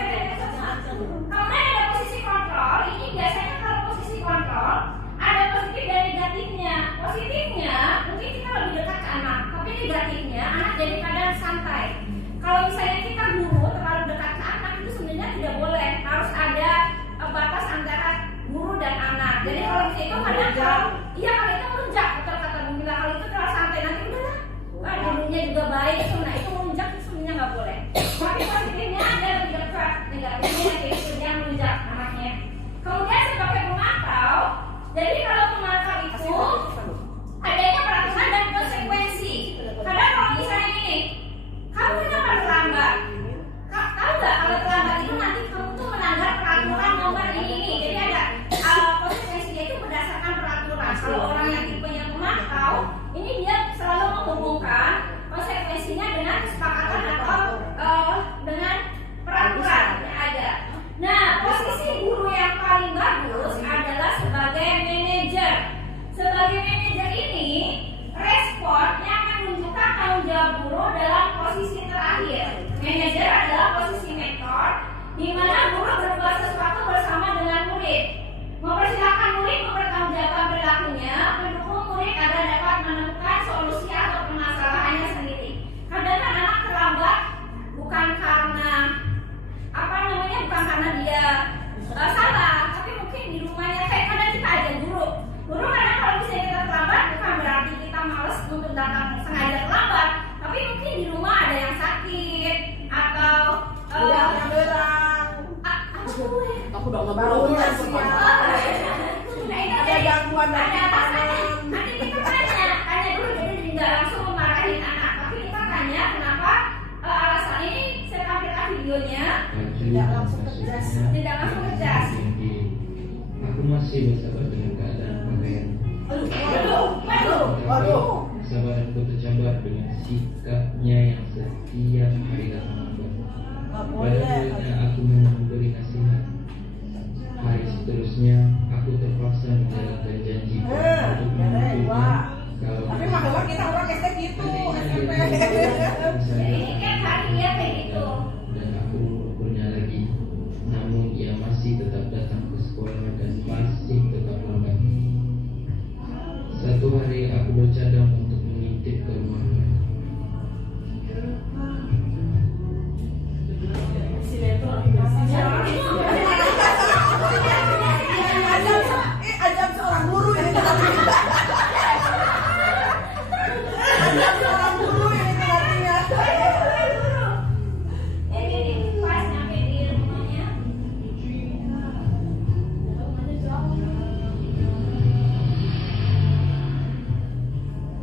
ada posisi kontrol. Ini biasanya kalau posisi kontrol ada positif dan negatifnya. Positifnya mungkin kita lebih dekat ke anak, tapi negatifnya anak jadi kadang santai. Kalau misalnya kita guru terlalu dekat ke anak itu sebenarnya tidak boleh, harus ada batas antara guru dan anak. Jadi kalau misalnya itu kadang kalau itu melunjak, betul kata Bu Mila, kalau itu terlalu santai nanti udahlah. Wah, gurunya juga baik, nah itu melunjak itu sebenarnya nggak boleh. Tapi positifnya ada lebih dekat, negatifnya itu yang melunjak anaknya. Kemudian sebagai pemantau, jadi kalau pemantau itu adanya peraturan dan konsekuensi. Karena kalau misalnya ini, kamu kenapa terlambat? Tahu nggak kalau terlambat itu nanti kamu tuh melanggar peraturan nomor ini. Jadi ada konsekuensinya itu berdasarkan peraturan. Kalau orang yang tipenya pemantau, ini dia selalu menghubungkan konsekuensinya dengan kesepakatan atau dengan peraturan yang ada. Nah, posisi guru yang paling bagus adalah sebagai manajer. Sebagai manajer ini, respon yang menunjukkan tanggung jawab guru dalam posisi terakhir. Manajer adalah posisi mentor, di mana guru berbuat sesuatu bersama dengan murid. Mempersilahkan murid mempertanggungjawabkan perilakunya, mendukung murid agar dapat menemukan solusi atau permasalahannya sendiri. Kadang anak terlambat bukan karena bukan karena dia salah, tapi mungkin di rumahnya kayak kadang kita aja guru kadang kalau misalnya kita terlambat bukan berarti kita malas untuk datang sengaja terlambat, tapi mungkin di rumah ada yang sakit atau aku udah ngebangun ada gangguan ada alasannya. Nanti kita tanya dulu, jadi tidak langsung memarahin anak, tapi kita tanya kenapa alasan ini. Saya tampilkan videonya. tidak langsung Tegas. Aku masih bersabar dengan keadaan pakaian. Waduh. Kesabaranku tercabar dengan sikapnya yang setiap hari datang lambat. Pada mulanya aku memang memberi nasihat. Hari seterusnya aku terpaksa menjalankan janji untuk menuntutnya. Tapi maklum kita orang SD gitu, SMP. Jadi kan hari dia kayak gitu. Dan aku mengukurnya lagi. Namun ia masih tetap datang ke sekolah dan masih tetap lambat. Satu hari aku bercadang untuk mengintip ke rumahnya. Ajab seorang guru ini. Ajab seorang guru ini artinya. Ini pas nyampe di rumahnya.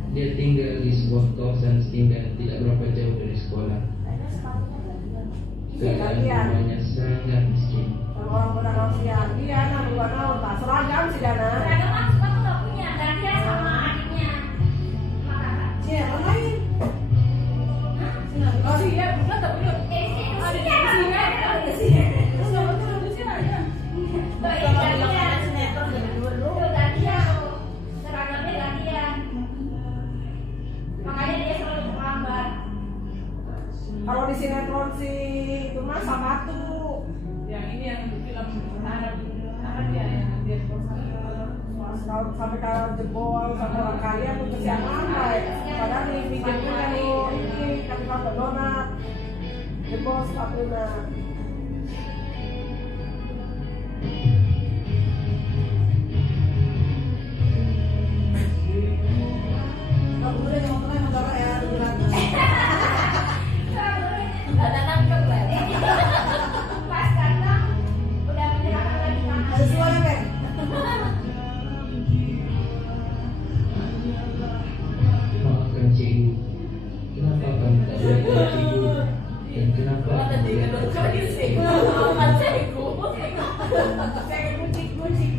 Dia tinggal di sebuah kawasan dan tidak berapa jauh dari sekolah. Keadaan rumahnya sangat miskin. Orang beragam sih ya, dia seragam sih Dana. Seragam aku sepatu nggak punya, dan dia sama adiknya. Cie, lain. Oh iya, bukan tak punya. Kalau di sinetron si itu mah Sabatu. Yang ini yang film Arab dia yang dia Kalau sampai kalau jebol sampai orang kaya untuk kesiangan padahal di videonya kan ini kami pakai donat jebol sepatunya. Nggak boleh yang motornya motor ya 700. Ada nangkep berarti. Pas karena udah menyerahkan lagi mahal. Sesuai ya Ben? Maafkan Cikgu, kenapa kamu tak boleh tidur? Dan kenapa kamu tidak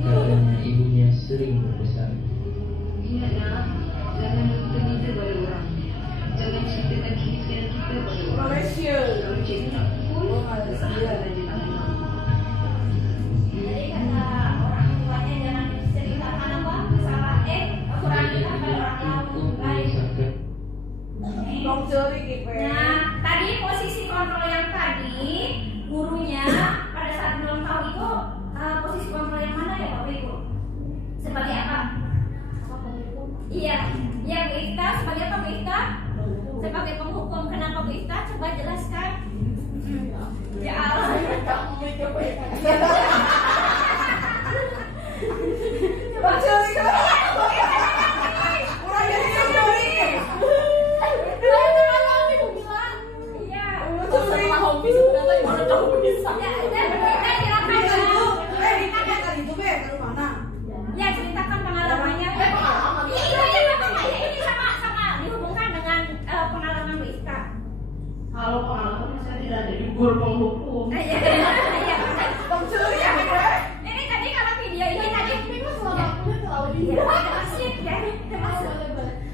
karena ibunya sering berpesan. Iya nak, jangan menuntut kita pada orang. Jangan ceritakan keinginan kita pada orang. Malaysia. Kalau cerita pun, dia ada di mana. Jadi kata orang tuanya jangan ceritakan apa masalah kekurangan kita pada orang lain. Sakit. Long ceri gitu ya. Nah, tadi posisi kontrol yang tadi gurunya pada saat belum tahu itu posisi kontrol yang mana ya Bapak Ibu? Sebagai apa? Iya, ya Bu Ita sebagai apa Bu Ita? Sebagai penghukum. Kenapa Bu Ita? Coba jelaskan. Ya Allah, kamu Long ceri kan? Orang yang ceri. Iya. Ceri. Ya, ceritakan pengalamannya. Ini sama dihubungkan dengan pengalaman Bu Ita. kalau pengalaman saya tidak ada di guru penghukum. Iya. Ini tadi kalau video ini tadi asik ya.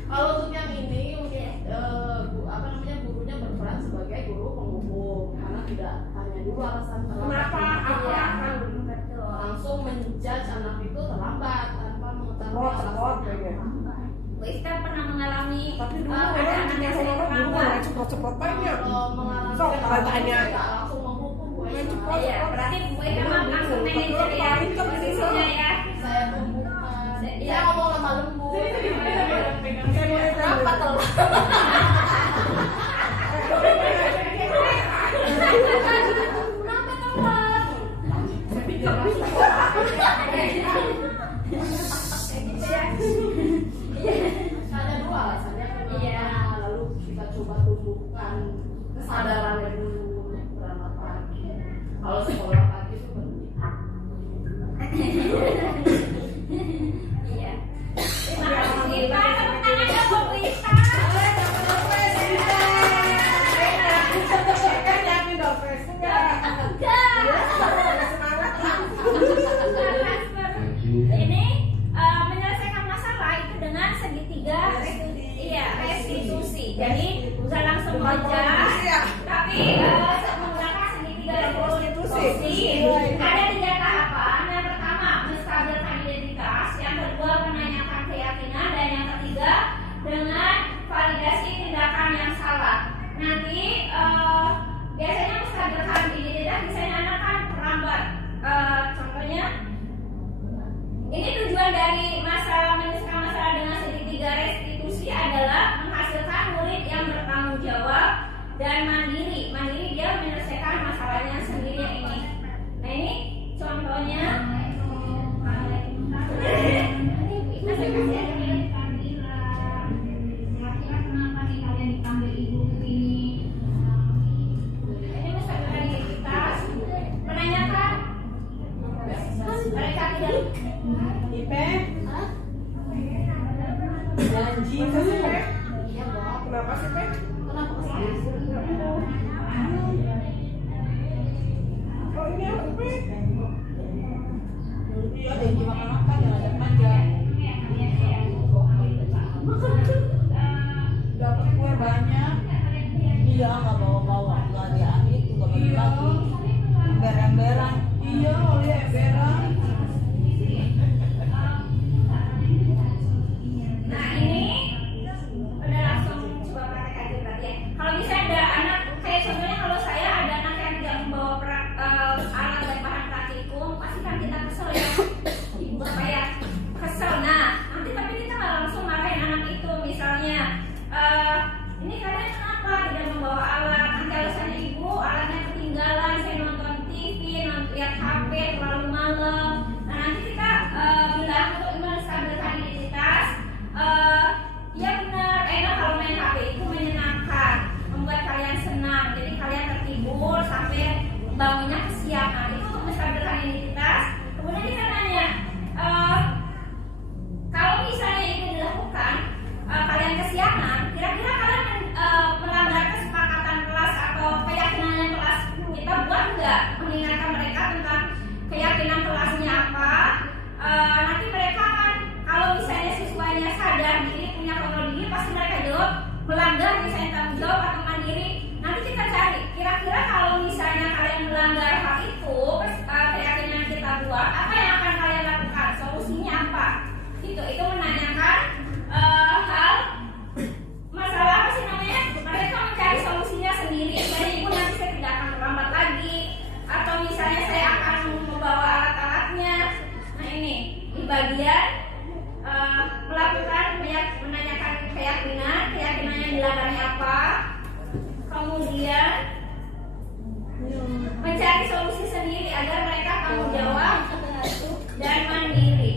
Kalau untuk yang ini gurunya berperan sebagai guru penghukum karena tidak tanya dulu alasan terlambat. Kenapa? Langsung menjudge anak itu terlambat tanpa mengetahui alasannya. Bu Ita pernah mengalami Tapi dulu ada orang anak yang yang sering orang dulu terlambat. nggak cepet-cepet banyak. Kalau mengalami Sok, kalau tanya. tidak langsung menghukum Bu Main Eva. cepat. Iya, berarti Bu Ita langsung manajer ya posisinya ya. Saya bukan. Iya. Saya ngomong lemah lembut. Kenapa telat? Kenapa telat? Ada dua alasannya kenapa. Iya. Lalu kita coba tumbuhkan kesadarannya dulu untuk berangkat pagi. Kalau sekolah pagi itu penting. Iya. Terima kasih Bu Ita. Tepuk tangan ya buat Bu Ita. Ini menyelesaikan masalah itu dengan segitiga restitusi. Jadi bukan langsung ngejar, tapi menggunakan segitiga restitusi. Ada 3 tahapan. Yang pertama menstabilkan identitas, yang kedua menanyakan keyakinan, dan yang ketiga dengan validasi tindakan yang salah. Nanti biasanya menstabilkan identitas misalnya anak kan terlambat. Contohnya ini tujuan dari menyelesaikan masalah dengan segitiga restitusi adalah menghasilkan murid yang bertanggung jawab dan mandiri. Mandiri dia menyelesaikan masalahnya sendiri ini. Nah ini contohnya. Kita saya kasih ada milik Kamila. Kira-kira kenapa nih kalian dipanggil ibu ini? Ini menstabilkan identitas, menanyakan mereka tidak Ipe? Janji sih Pe? Kenapa sih Pe? Oh ini apa Pe? Iya janji makan apa ya ada panjang. Dapat kue banyak. Iya nggak bawa-bawa, nggak diambil juga bagi-bagi. Ember-emberan. Iya, oleh emberan. Nah ini udah langsung coba praktek aja berarti ya. Kalau misalnya ada anak kayak libur sampai bangunnya kesiangan, itu besar-besaran identitas. Kemudian kita nanya, kalau misalnya itu dilakukan, kalian kesiangan, kira-kira kalian melanggar kesepakatan kelas atau keyakinan kelas kita buat nggak? Mengingatkan mereka tentang keyakinan kelasnya apa. Nanti mereka kan, kalau misalnya siswanya sadar diri, punya kontrol diri, pasti mereka jawab melanggar, misalnya tanggung jawab atau mandiri. Nanti kita cari, kira-kira kalau misalnya kalian melanggar hal itu, keyakinan kita buat, apa yang akan kalian lakukan? Solusinya apa? Itu menanyakan hal masalah apa sih namanya? Mereka mencari solusinya sendiri. Jadi ibu nanti saya tidak akan terlambat lagi, atau misalnya saya akan membawa alat-alatnya. Nah ini di bagian melakukan menanyakan keyakinannya dilanggarnya apa, kemudian mencari solusi sendiri agar mereka tanggung jawab dan mandiri.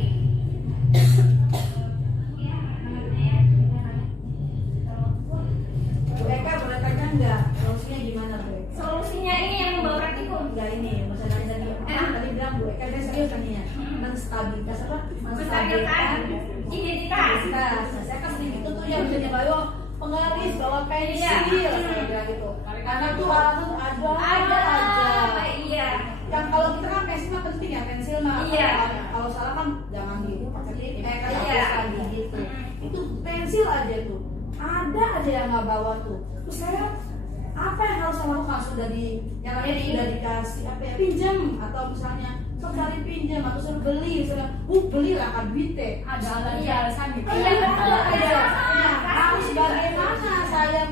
Mereka bertanya enggak, solusinya gimana Bu? Solusinya ini yang membawa praktikum. Enggak ini, maksudnya tadi bilang Bu Eka dia serius kan ya, menstabilkan apa? Menstabilkan identitas. Nah, saya kan sedikit itu tuh yang bisa nyebayo penggaris bawa pensil, saya bilang gitu. Karena tuh alasan ada aja. Iya. Yang kalau kita kan pensil mah penting ya, pensil mah. Iya. Kalau salah kan jangan gitu, pakai kayak Iya. gitu. Itu pensil aja tuh. Ada aja yang nggak bawa tuh. Terus saya apa yang harus saya lakukan? Sudah yang namanya sudah dikasih apa ya, pinjam atau misalnya cari pinjam atau suruh beli, misalnya belilah kan duitnya ada alasan gitu. Iya, betul. Ada. Harus bagaimana saya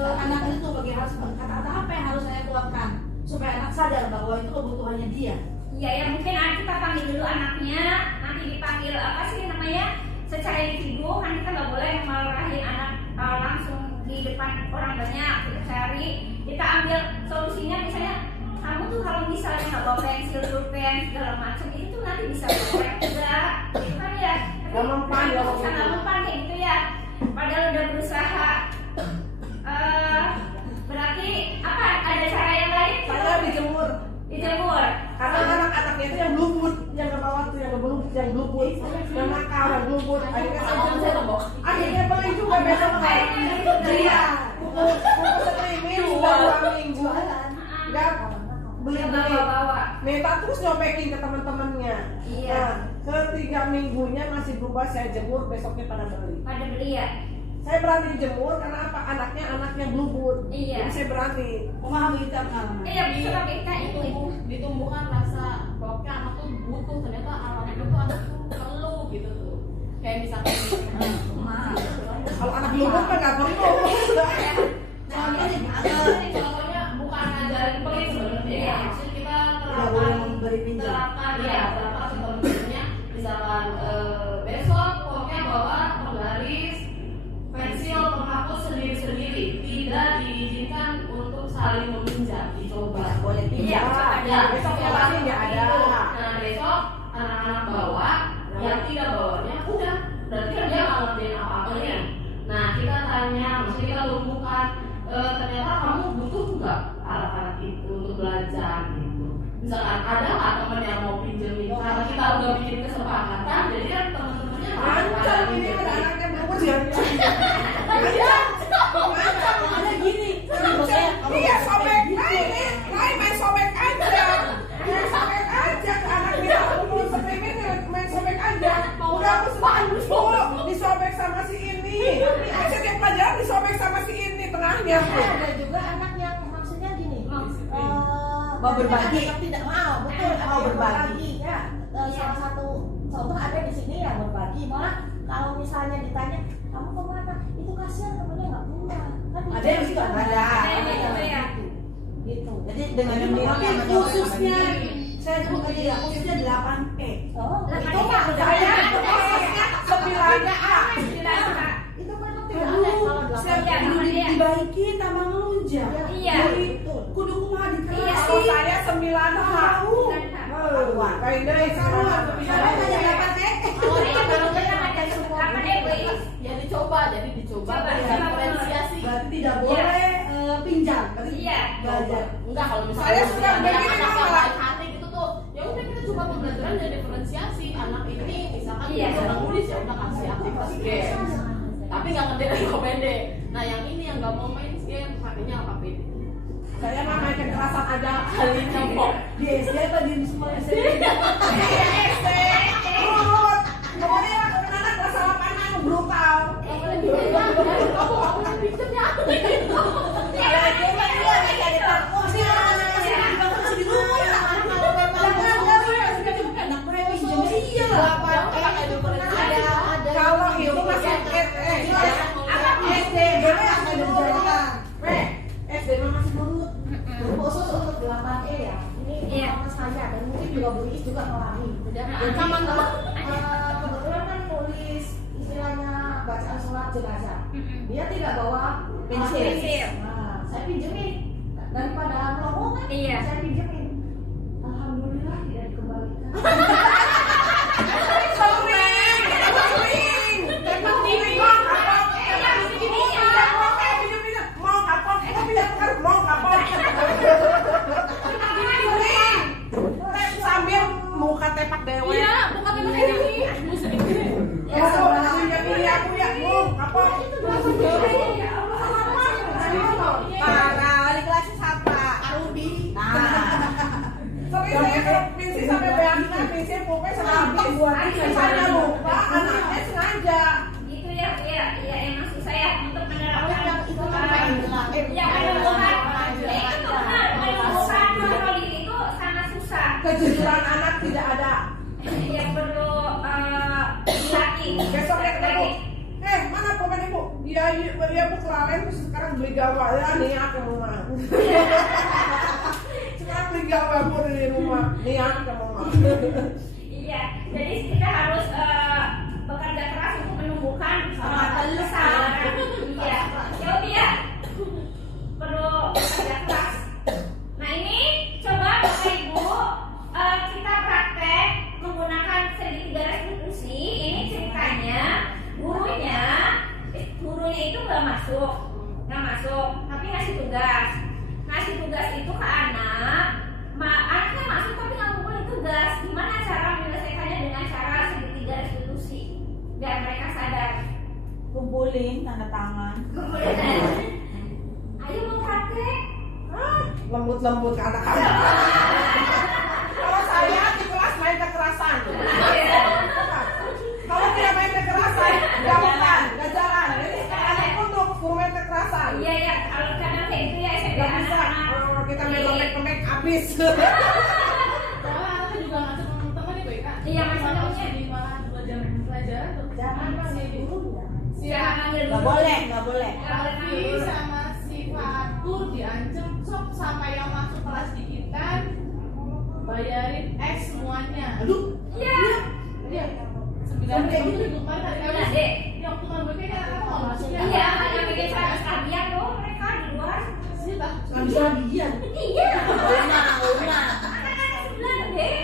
anak itu harus kata-kata apa yang harus saya keluarkan supaya anak sadar bahwa itu kebutuhannya dia. Iya, ya mungkin kita panggil dulu anaknya, nanti dipanggil apa sih namanya? Secara individu, kan kita nggak boleh memarahin anak langsung di depan orang banyak. Kita cari, kita ambil solusinya, misalnya kamu tuh kalau misalnya nggak bawa pensil, pulpen segala macam itu tuh nanti bisa berkorek juga, gitu kan ya? Nggak mempan kayak gitu ya. Padahal udah berusaha. Berarti apa? Ada cara yang lain? Saya dijemur. Karena anak-anaknya itu yang blubut, yang ke bawah tuh yang blubut, yang nakal, yang blubut. Akhirnya paling juga besok dia buku streaming 2 minggu nggak beli bawa. minta terus nyopekin ke teman-temannya. Iya. Nah, ke 3 minggunya masih berubah, saya jemur, besoknya pada beli Ya. saya berani jemur karena apa? Anaknya blubut. Iya. Jadi saya berani memahami itu pengalaman. Iya, bisa kita itu ditumbuhkan rasa bahwa anak tuh butuh, ternyata awalnya itu anak tuh perlu gitu tuh, kayak misalkan kalau anak blubut kan nggak perlu. contohnya bukan ngajarin pelit sebenarnya ya, maksudnya kita terapkan sebenarnya misalkan besok pokoknya bawa penggaris, pensil, penghapus sendiri-sendiri, tidak diizinkan untuk saling meminjam, dicoba. Boleh Iya, besok pasti nggak ada. Nah besok anak-anak bawa, yang tidak bawanya udah, berarti kan dia nggak ngertiin apa-apanya. Nah kita tanya, maksudnya kita lumpuhkan, ternyata kamu butuh nggak alat-alat itu untuk belajar gitu. Misalkan ada nggak teman yang mau pinjemin, karena kita udah bikin kesepakatan, jadi kan teman-temannya Ancam ini ada anaknya blubut ya. Ada gini. Iya sobek ini, main sobek aja. Main sobek aja ke anak dia. Mau streaming main sobek aja. Udah aku sebut disobek sama si ini. Setiap pelajaran disobek sama si ini tengahnya. Ada juga anak yang maksudnya gini, mau berbagi. Tidak mau, betul Mau berbagi. Ya, salah satu contoh ada di sini yang berbagi. Malah kalau misalnya ditanya kamu kemana, itu kasihan temennya nggak punya. Kan Ada yang gitu ada. Gitu. Jadi dengan ini khususnya saya sebut aja ya, khususnya 8P. Oh, Itu mah saya khususnya 9A. itu kan Aduh, saya dibaiki tambah ngelunjak. Iya. Itu kudu kumaha dikasih. Iya. Kalau saya 9H. Wah, kayak dari sana. Saya hanya 8E. ya dicoba, jadi dicoba Coba, diferensiasi. Berarti tidak boleh pinjam. Iya. Belajar. Enggak, kalau Saya misalnya sudah ada begini anak yang malah. baik hati gitu tuh, ya udah kita coba pembelajaran dan diferensiasi. Anak ini misalkan Iya. dia pernah nulis, ya udah kasih aktivitas games. Tapi nggak ngerti dari KPD. Nah yang ini yang nggak mau main game, pakainya KPD. Saya mah main kekerasan aja. Kalinya kok. Di SD atau di semua SD? SD. Urut. Pokoknya anak kelas 8 yang brutal. Kalau itu masih SD dulu yang ada dijalankan. SD mah masih nurut. Khusus untuk 8E ya. Ini Iya. Mas Fajar dan mungkin juga Bu Iis juga ngalami. Ancaman tuh. Kebetulan kan nulis istilahnya bacaan sholat jenazah. Dia tidak bawa Pensil. Nah, saya pinjemin daripada ngomong kan. Iya. Saya pinjemin. Alhamdulillah tidak dikembalikan. Sambil muka tepak dewe. Iya, bukan tepak ini. Ya sebenarnya pilih aku ya, apa? Para di kelas siapa? Arudi. Nah, Tapi saya kalau pinsi sampai bayangin pinsi pokoknya sengaja buat saya lupa anaknya sengaja. Gitu ya, iya, iya emang susah ya untuk menerapkan itu ya menemukan kontrol diri itu sangat susah. Kejujuran anak tidak ada. Yang perlu dilatih. Besok dia ketemu. Mana pemain ibu? Dia bu kelalen terus sekarang beli gawai ya nih aku rumah. Sekarang beli gawai bu di rumah. Nih aku rumah. Iya, jadi kita harus bekerja keras untuk menumbuhkan kesadaran. Iya, jauh dia perlu bekerja keras. Nah ini coba Bapak Ibu kita praktek menggunakan segitiga restitusi. Ini ceritanya gurunya itu nggak masuk, tapi ngasih tugas itu ke anak. Anaknya masuk tapi nggak ngumpulin tugas. Gimana cara menyelesaikannya dengan cara segitiga restitusi biar mereka sadar? kumpulin tanda tangan. Ayo mau praktek. Lembut-lembut ke anak-anak. Kalau saya di kelas main kekerasan. Kalau tidak main kekerasan, gampang, gak jalan. Jadi anak pun untuk main kekerasan. Iya ya, kalau kadang kayak gitu ya SMP Gak bisa, anak-anak. kita main lembek-lembek habis. Soalnya anaknya juga ngajak teman-teman nih, Beka. Iya, macam-macamnya. Di malah 2 jam pelajaran tuh. Jangan masih dulu ya. Si Jangan manggil Nggak dulu. boleh, nggak boleh. Nggak boleh manggil Raffi dulu. sama si Fatur diancam sok sama yang masuk kelas dikitan bayarin X semuanya. Aduh, Iya. Iya. 9 ribu minggu kemarin hari Udah, Kamis. Dek. Ya waktu kan gue kayak kamu nggak masuk ya? Iya, hanya bikin saya sekalian dong mereka di luar. Sih bah. nggak bisa dia. Iya. Una. Anak-anak sebelah deh.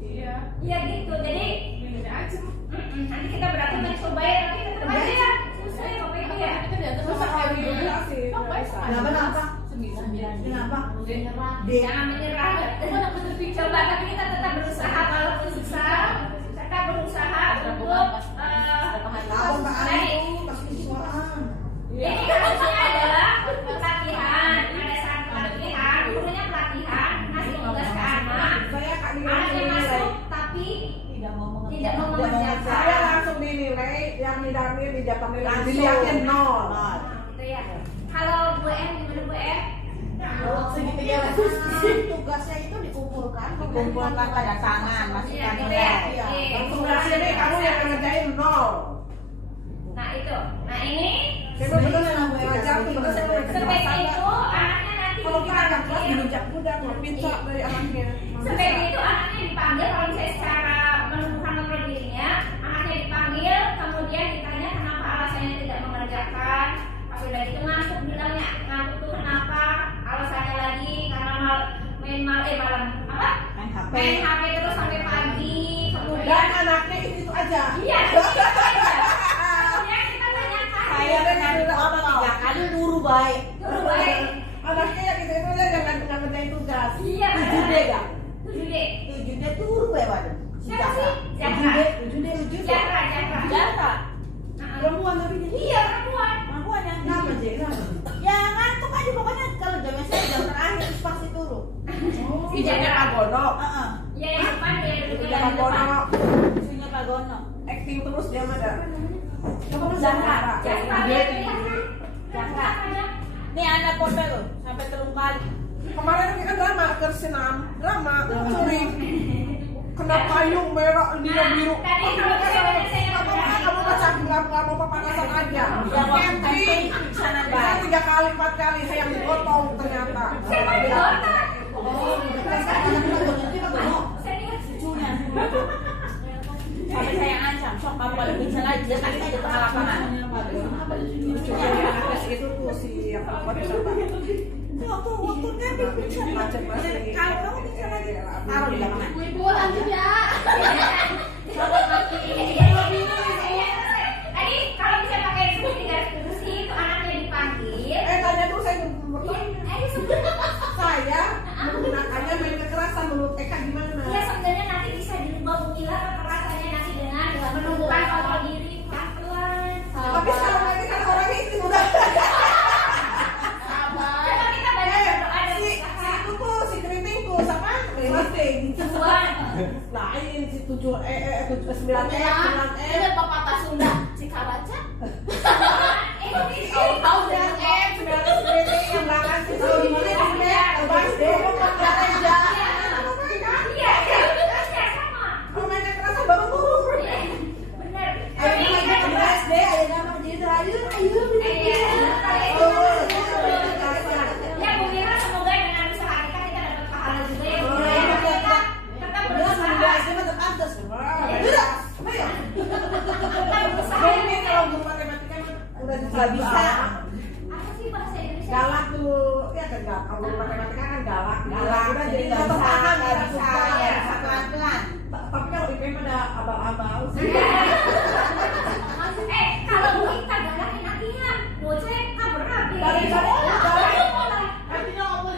Iya. Iya gitu. Jadi Ini aja. nanti kita berarti mencoba ya, tapi tetap aja ya. Susah ya Bapak Ibu ya. Kita di atas Susah kalau di dunia sih. Kenapa? 9. Kenapa? Udah nyerah. Jangan menyerah. Coba tapi kita tetap berusaha walaupun susah. Tetap berusaha untuk Tahu nggak baik. aku pasti suaraan. Ini harusnya adalah pelatihan. Pada saat pelatihan, gurunya pelatihan, ngasih tugas ke anak. Saya kak Anaknya masuk, tapi Tidak mau mengerjakan. tidak mau saya mengerjakan. langsung dinilai, yang didampingi di dapat nilai dilihatin nol. Nah, gitu ya. Kalau Bu M, gimana Bu M? Segitiga tugasnya itu dikumpulkan pada tangan, masukkan Iya, nilai. iya. Langsung dari sini kamu yang ngerjain nol. Nah itu. Nah ini Saya betul ngajar tuh betul saya sebaiknya itu anaknya nanti kalau kita nggak kelas dipanggil. bijak budak nggak pintar dari anaknya. Sebaiknya itu anaknya dipanggil kalau misalnya secara menumbuhkan kontrol dirinya, anaknya dipanggil, kemudian ditanya kenapa alasannya tidak mengerjakan. Pas udah gitu masuk bilangnya ngantuk tuh kenapa? Alasannya lagi karena malam apa? Main HP terus sampai pagi. Kemudian Dan anaknya itu aja. iya. Kemudian kita tanyakan. Saya kan nyari apa 3 kali guru baik. Guru baik. Anaknya ya kita itu aja nggak ngerjain tugas. Iya, 7D gak? 7D. 7D turu ya waduh. Siapa sih? Jaka. 7D. Jaka. Perempuan tapi dia. Iya, perempuan. Perempuan yang Kenapa sih? ya ngantuk aja pokoknya kalau jam saya jam terakhir terus pasti turu. Si Jaka Pagono. Iya, yang depan dia duduk Jaka yang depan. Pagono. Isunya Pak Gono. Acting terus dia mah ada. Jaka. Nih anak foto lo sampai telung kali. Kemarin kita drama kersinan drama curi kena payung merah dia biru. Tadi kalau Kamu baca nggak mau papanasan aja. Camping Sana bisa 3 kali 4 kali saya yang digotong ternyata. saya digotong. Cucunya. Sampai saya ancam, sok kamu kalau bisa lagi dia kasih aja tengah lapangan. Itu tuh si yang perempuan siapa? Waktu camping bisa macam Kalau kamu bisa lagi taruh di lapangan. Ibu lanjut ya. Tadi kalau bisa pakai seperti garis kursi itu anaknya dipanggil. Tanya dulu saya saya Saya menggunakannya main kekerasan menurut Eka gimana? ya sebenarnya nanti bisa dirubah bunyilah kekerasannya nanti dengan menumbuhkan kontrol diri pelan-pelan. Tapi sekarang lagi kan orangnya itu udah Coba kita banyak berdoa dan si berusaha. itu tuh si keriting tuh siapa? Keriting. Tuhan. Lain si 9 Ini pepatah Sunda si Karaca. Tahu Tahu dan keriting yang belakang si tahu di mana Iya. Bas deh aja. Iya, sama. Kalau main kekerasan baru turun. Benar. SD ada nama jadi terakhir. Ya Bu Mira, semoga dengan usaha kita dapat pahala juga ya Bu Mira. Tetap berusaha. Tetap berusaha. Mungkin kalau guru matematika udah bisa. Apa sih bahasa Indonesia? Galak tuh ya kan galak. Kalau guru matematika kan galak. Udah jadi nggak tetap bisa, paham nggak ya bisa, ya. pelan-pelan. Tapi kalau IPM ada abal-abal sih. Kalau Bu Ita galakin latihan, bocah kan berat deh. Dari sekolah. Dari sekolah.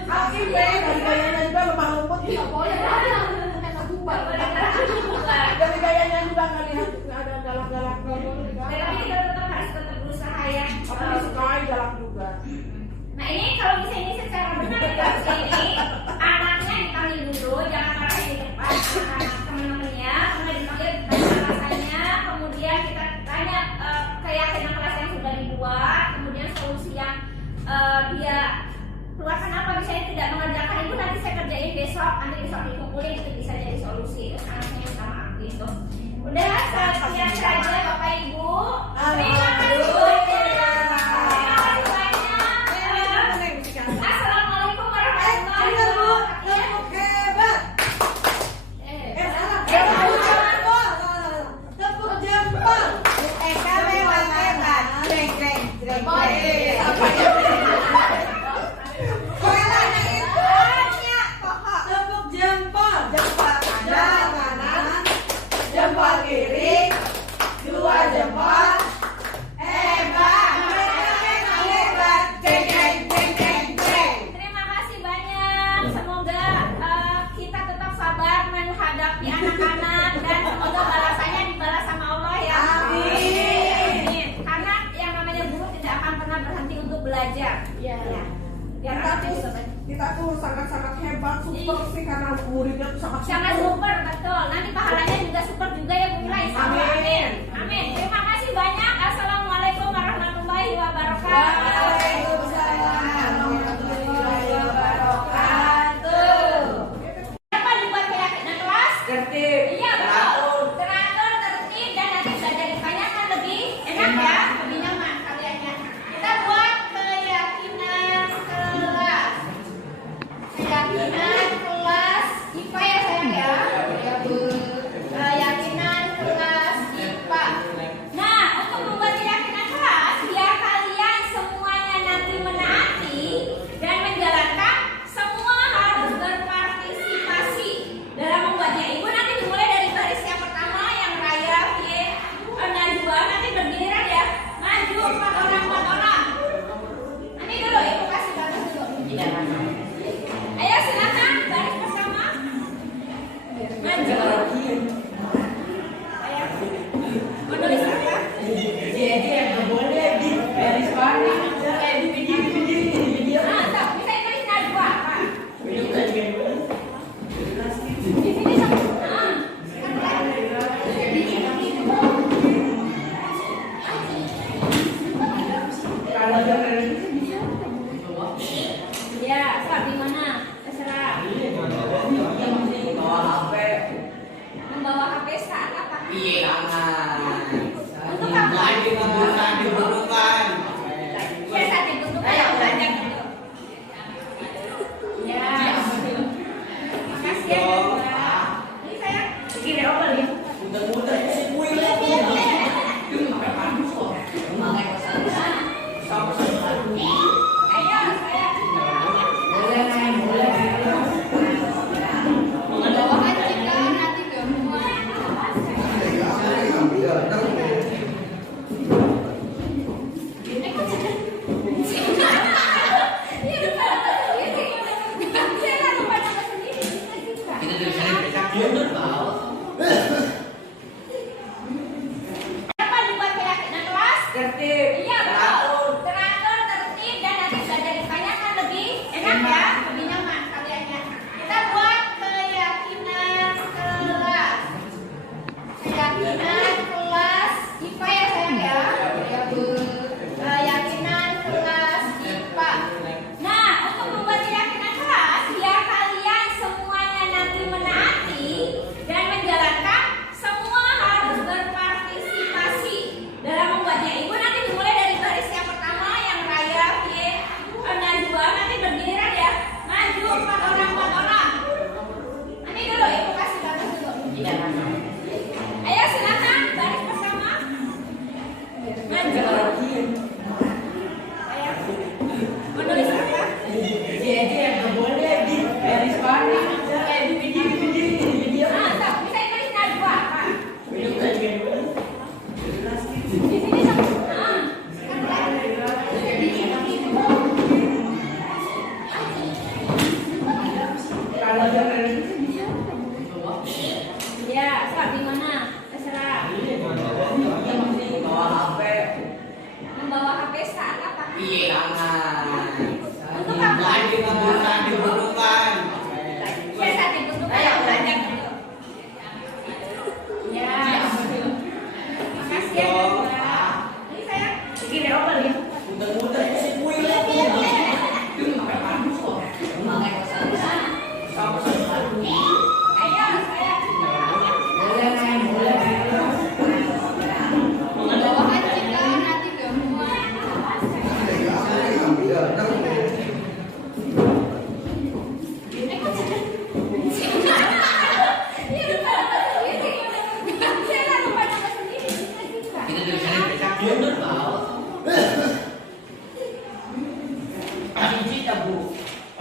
Kalau IPM dari gayanya juga lemah lembut. boleh kena gubar. Dari gayanya juga nggak lihat nggak ada galak-galak. Tapi kita harus tetap berusaha ya. Tapi disukai galak juga. Nah ini kalau misalnya ini secara benar ya ini anaknya dipanggil dulu, jangan marahin di depan anak teman-temannya, karena dipanggil tanya alasannya, kemudian kita tanya keyakinan kelas yang sudah dibuat, kemudian solusi yang dia keluarkan apa, misalnya tidak mengerjakan itu nanti saya kerjain besok, nanti besok dikumpulin itu bisa jadi solusi, terus anaknya minta maaf gitu. Udah sekian saja Bapak Ibu. Terima kasih banyak. Assalamualaikum warahmatullahi wabarakatuh. Tepuk jempol. Eka memang hebat. Greng. Koelanya itu tepuk jempol. Jempol kanan, jempol kiri, 2 jempol. Hebat. Terima kasih banyak. Semoga kita tetap sabar menghadapi anak-anak dan semoga balasannya dibalas sama Allah ya. Amin. Karena yang namanya guru tidak akan pernah berhenti untuk belajar. Iya. Biar anaknya bisa belajar. Kita tuh sangat-sangat hebat, super sih karena muridnya tuh sangat Sangat super betul. Nanti pahalanya juga super juga ya Bu Mira. Insya Allah. Amin. Amin. Terima kasih banyak. Assalamualaikum warahmatullahi wabarakatuh. Apa dibuat keyakinan kelas? tertib. Iya betul. Teratur, tertib dan nanti belajar ditanyakan lebih enak ya, lebih nyaman kaliannya. Kita buat keyakinan kelas. Keyakinan kelas IPA ya sayang ya. Keyakinan kelas IPA. Nah, untuk membuat keyakinan kelas, biar kalian semua Ya, Pak, di mana? Terserah. Membawa HP saat apa? Iya, Untuk apa? Ya, saat dibutuhkan belajar gitu. Ya. Makasih ya, Kak. Ini saya kira apa nih? Ayo, saya. Bawahan jika nanti gabungan. Apa dibuat keyakinan kelas? Iya, betul. Teratur, tertib, dan nanti belajar ditanyakan lebih enak ya, lebih nyaman kaliannya. Kita buat keyakinan kelas. Keyakinan kelas IPA ya sayang ya. Keyakinan kelas IPA. Nah, untuk membuat keyakinan kelas, biar kalian semuanya nanti menaati dan menjalankan, semua harus berpartisipasi dalam membuatnya. Ibu nanti dimulai dari baris yang pertama, yang Raya, Ye, Najwa, nanti bergiliran ya. Maju 4 orang. Nanti dulu, Ibu kasih batas dulu. Ayo silakan, baris pertama. Maju. Ayo. Menulis apa? Ah, tak, bisa tulis Najwa. Di sini sama. Ya, Pak, di mana? Terserah. Membawa HP saat apa? Untuk apa? Ya, saat dibutuhkan belajar gitu. Ya. Makasih ya, Kak. Ini saya kira apa nih? Ayo, saya. Bawahan jika nanti gabungan.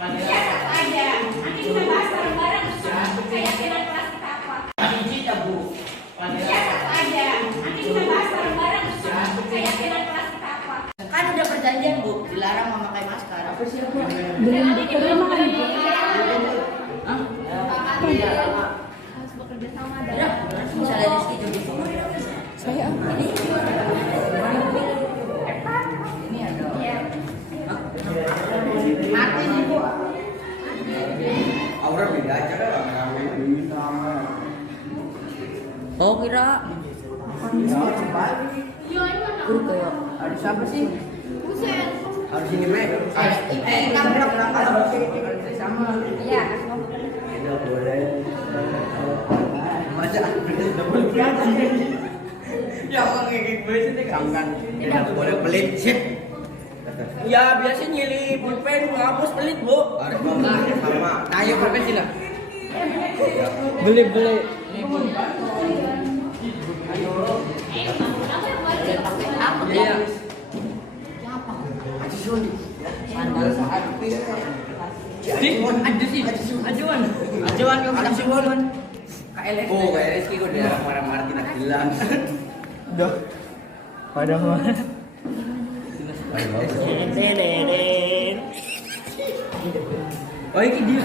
Ya, satu aja. Nanti kita bahas bareng-bareng keyakinan kelas kita apa. Ya, satu aja. Nanti kita bahas bareng-bareng keyakinan kelas kita apa. Kan udah perjanjian Bu, dilarang memakai masker. Apa sih Bu? Nanti dibutuhkan harus bekerja sama Udah, misalnya Rizky jadi saya ini ada mati nih Bu. Aura beda aja kan rame-rame sama. Oh kira guru kayak ada siapa sih? Harus ini meh. Kita berapa sama? iya Tidak boleh. Masa tidak boleh gaji. Ya orang kayak gue sih kan tidak boleh pelit sih. Ya biasa nyili pulpen, ngapus pelit Bu. Harus ngomong sama. Ayo pulpen sila. Beli. Iya. Sandal saat Ajuan kamu Ajuan. KLS. oh kayak Rizky kok dia marah-marah tidak bilang. Duh. Padahal mana? Oh ini dia.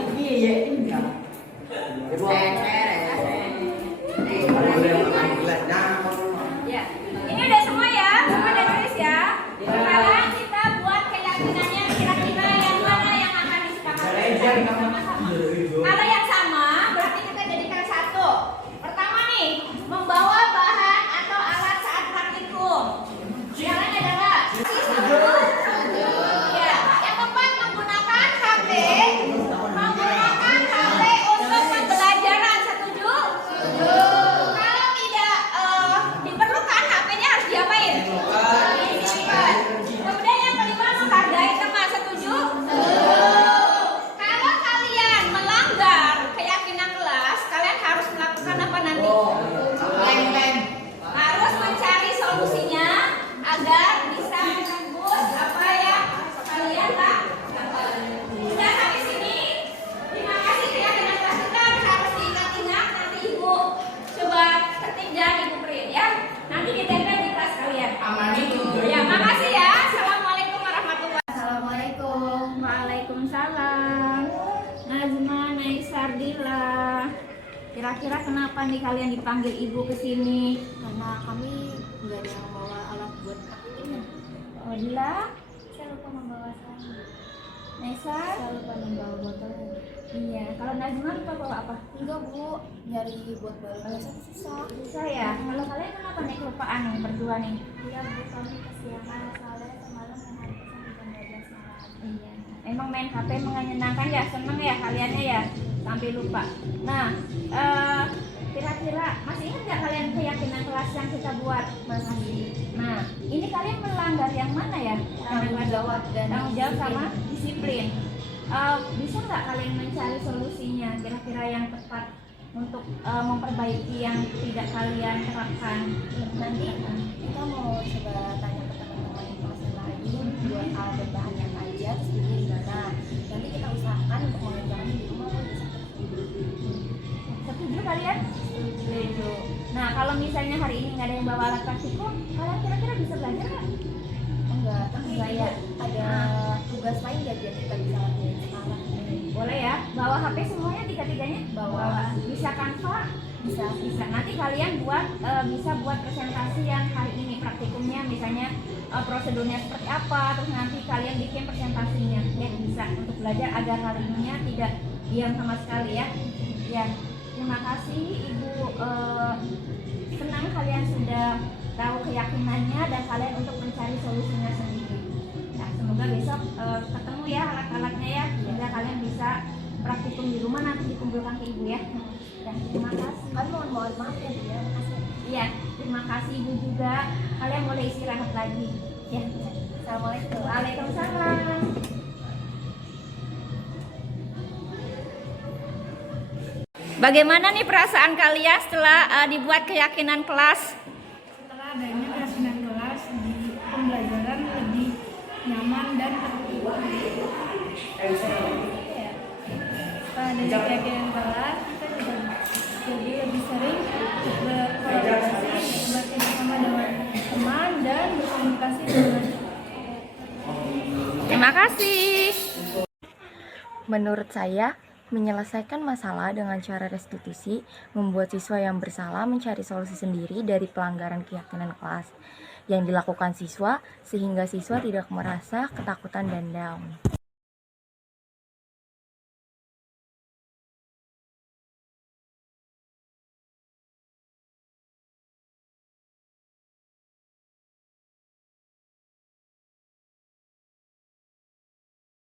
Ini ya ini. ya ini udah semua ya semua udah tulis ya sekarang kita buat keyakinannya kira-kira yang mana yang akan disepakati kalau yang sama berarti kita jadikan satu. Pertama nih, membawa bahan atau alat kira-kira kenapa nih kalian dipanggil ibu ke sini? Karena kami nggak ada yang bawa alat buat ini. Oh, Dila, Saya lupa membawa sarung. Nesa, Saya lupa membawa botol. iya. Kalau Najma lupa bawa apa? Enggak bu, nyari buat balon itu susah. Susah ya. Kalau kalian kenapa nih kelupaan nih berdua nih? Iya bu, kami kesiangan soalnya semalam main HP sampai jam 12 malam. Iya. Emang main HP menyenangkan ya, seneng ya kaliannya ya, sampai lupa. Nah, kira-kira masih ingat nggak kalian keyakinan kelas yang kita buat? Masih. Nah, ini kalian melanggar yang mana ya? Tanggung jawab dan Tanggung jawab disiplin. sama disiplin. Bisa nggak kalian mencari solusinya kira-kira yang tepat untuk memperbaiki yang tidak kalian terapkan? Nanti kita mau coba tanya ke teman-teman yang kelas yang lain buat alat dan bahannya apa aja, terus beli di mana. Nanti kita usahakan untuk mengerjakannya di rumah atau di Setuju kalian? Setuju. Nah, kalau misalnya hari ini nggak ada yang bawa alat praktikum, kalian kira-kira bisa belajar nggak? enggak, tapi Enggak ya. ada tugas lain nggak biar kita bisa latihan sekarang. Boleh ya, bawa HP semuanya tiga-tiganya? Bawa. Bisa Canva? Bisa. Bisa. Nanti kalian buat bisa buat presentasi yang hari ini praktikumnya, misalnya prosedurnya seperti apa, terus nanti kalian bikin presentasinya. Ya, bisa untuk belajar agar hari ininya tidak diam sama sekali ya. Ya, terima kasih Ibu. Senang kalian sudah tahu keyakinannya dan kalian untuk mencari solusinya sendiri. Nah, semoga besok ketemu ya alat-alatnya ya, sehingga kalian bisa praktikum di rumah nanti dikumpulkan ke Ibu ya. Dan terima kasih. Kami mohon maaf ya Bu ya, makasih. Iya, terima kasih Ibu juga. Kalian boleh istirahat lagi. Ya. Assalamualaikum. Waalaikumsalam. Bagaimana nih perasaan kalian setelah dibuat keyakinan kelas? Setelah adanya keyakinan kelas, di pembelajaran lebih nyaman dan tertutup. Setelah adanya keyakinan kelas, kita juga jadi lebih sering berkolaborasi, bekerjasama dengan teman dan berkomunikasi dengan. Terima kasih. Menurut saya, menyelesaikan masalah dengan cara restitusi membuat siswa yang bersalah mencari solusi sendiri dari pelanggaran keyakinan kelas yang dilakukan siswa, sehingga siswa tidak merasa ketakutan dan down.